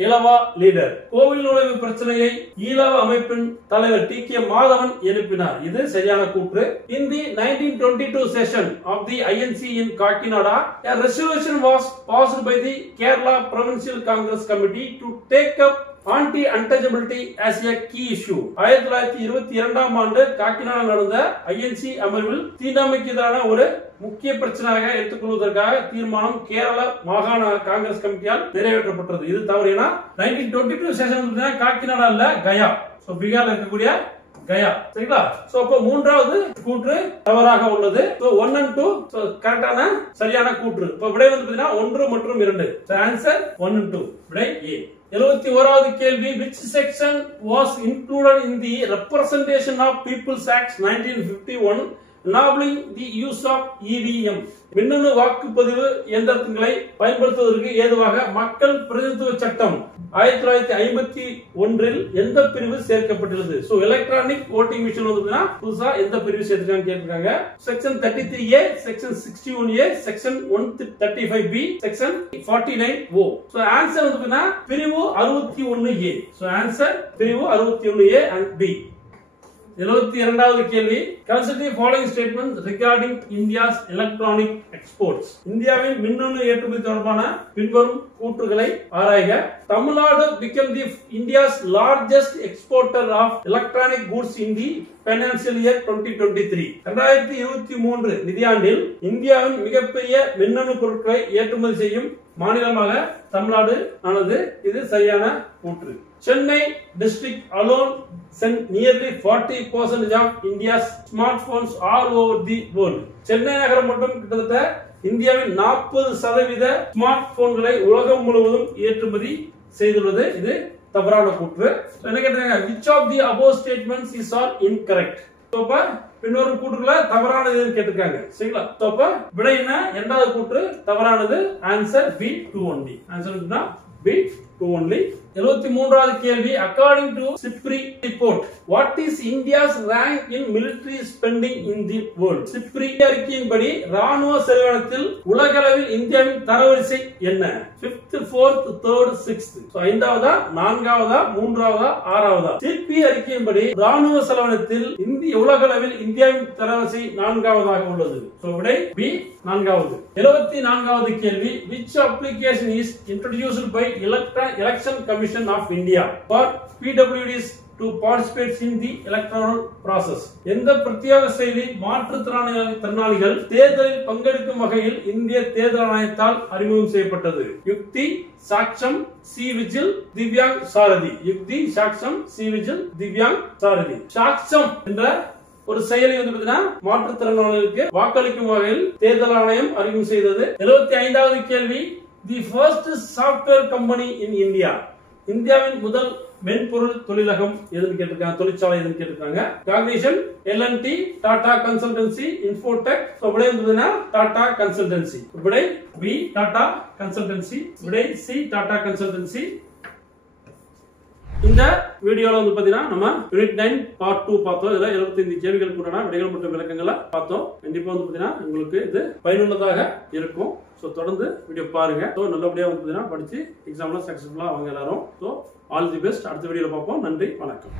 Ezhava leader. கோவில் நுழைவு பிரச்சனையை ஈழவ அமைப்பின் தலைவர் T.K. மாதவன் எழுப்பினார். இது சரியான கூற்று. In the 1922 session of the INC in Kakinada, a resolution was passed by the Kerala Provincial Congress Committee to take up anti-untouchability as a key issue. 1922ஆம் ஆண்டு காக்கிநாடா நடந்த INC அமர்வில் தீண்டாமைக்கு எதிரான ஒரு முக்கிய பிரச்சனையாக எடுத்துக்கொள்வதற்காக தீர்மானம் கேரள மாகாண காங்கிரஸ் கமிட்டியால் நிறைவேற்றப்பட்டது. இது தவறு. ஏன்னா 1922 செஷன் காக்கிநாடா இல்ல, கயா. சோ பீகார்ல இருக்கக்கூடிய கயா. சரிங்களா? சோ அப்ப மூன்றாவது கூற்று தவறாக உள்ளது. சோ 1 and 2 சோ கரெக்ட்டான சரியான கூற்று. இப்ப விடை வந்து பாத்தீங்கன்னா 1 மற்றும் 2. So answer 1 and 2. விடை A. 71வது கேள்வி, which section was included in the Representation of People's Act 1951 enabling the use of EVM? மின்னணு வாக்குப்பதிவு இயந்திரங்களை பயன்படுத்துவதற்கு ஏதுவாக மக்கள் பிரதிநிதித்துவ சட்டம் 1951 எந்த பிரிவு சேர்க்கப்பட்டுள்ளது? சோ எலக்ட்ரானிக் வோட்டிங் மிஷின் வந்து புதுசா எந்த பிரிவு சேர்த்திருக்காங்க கேட்டிருக்காங்க. Section 33A, section 61A, section 135B, section 49O. So answer வந்து பிரிவு 61A. சோ ஆன்சர் பிரிவு 61A and B. 72வது கேள்வி, consider the following statements regarding India's electronic exports. இந்தியாவின் மின்னணு ஏற்றுமதி தொடர்பான பின்வரும் கூற்றுகளை ஆராய்க. Tamil Nadu became the India's largest exporter of electronic goods in the financial year 2023. 2023 நிதியாண்டில் இந்தியாவின் மிகப்பெரிய மின்னணு பொருட்களை ஏற்றுமதி செய்யும் மாநிலமாக தமிழ்நாடு ஆனது. இது சரியான கூற்று. Chennai district alone sent nearly 40% of India's smartphones all over the world. Chennai நகரம் மட்டும் கிட்டத்தட்ட இந்தியாவின் 40% ஸ்மார்ட் போன்களை உலகம் முழுவதும் ஏற்றுமதி செய்துள்ளது. இது தவறான கூற்று. என்ன கேட்டாங்க, which of the above statements is all incorrect? அப்ப பின்வரும் கூற்றுகள தவறானது கேட்டிருக்காங்க. சரிங்களா? அப்ப விடை என்ன? இரண்டாவது கூற்று தவறானது. Answer B 2 only. ஆன்சர் என்ன? B 2 only. 73வது கேள்வி, according to SIPRI report, what is India's rank in military spending in the world? SIPRI அறிக்கையின்படி ராணுவ செலவினத்தில் உலகளவில் இந்தியாவின் தரவரிசை என்ன? 5th, 4th, 3rd, 6th. So 5வதா, 4வதா, 3வதா, 6வதா? SIPRI அறிக்கையின்படி ராணுவ செலவினத்தில் உலகளவில் இந்தியாவின் தரவரிசை 4வதாக உள்ளது. சோ விடை B 4வது. 74வது கேள்வி, which application is introduced by Election Commission of India for PWDs to participate in the electoral process? எந்த பிரத்யேக செயலி மாற்றுத்திறனாளிகள் தேர்தலில் பங்கெடுக்கும் வகையில் இந்திய தேர்தல் ஆணையத்தால் அறிமுகம் செய்யப்பட்டது? யுக்தி, சாட்சம், சி விஜில், திவ்யாங் சாரதி. யுக்தி, சாட்சம், சி விஜில், திவ்யாங் சாரதி. சாட்சம் என்ற ஒரு செயலி வந்து பாத்தீங்கன்னா மாற்றுத்திறனாளிகளுக்கு வாக்களிக்கும் வகையில் தேர்தல் ஆணையம் அறிமுகம் செய்தது. 75வது கேள்வி, the first software company in India. இந்தியாவின் முதல் மென்பொருள் தொழிலகம் எதுன்னு கேட்டிருக்காங்க, தொழிற்சாலை எதுன்னு கேட்டிருக்காங்க. Cognition, L&T, Tata consultancy, Infotech. விடை வந்து டாடா கன்சல்டன்சி. விடை B டாடா கன்சல்டன்சி. விடை C டாடா கன்சல்டன்சி. இந்த வீடியோல வந்து பாத்தீங்கன்னா நம்ம யூனிட் 9 பார்ட் 2 பார்த்தோம். இதுல 75 கேள்விகளுக்கு உண்டான விடைகள் மற்றும் விளக்கங்களை பார்த்தோம். கண்டிப்பா வந்து பாத்தீங்கன்னா உங்களுக்கு இது பயனுள்ளதாக இருக்கும். சோ தொடர்ந்து வீடியோ பாருங்க. சோ நல்லபடியா வந்து பாத்தீங்கன்னா படிச்சு எக்ஸாம்ல சக்சஸ்ஃபுல்லா வாங்க எல்லாரும். So all the best. அடுத்த வீடியோல பார்ப்போம். நன்றி, வணக்கம்.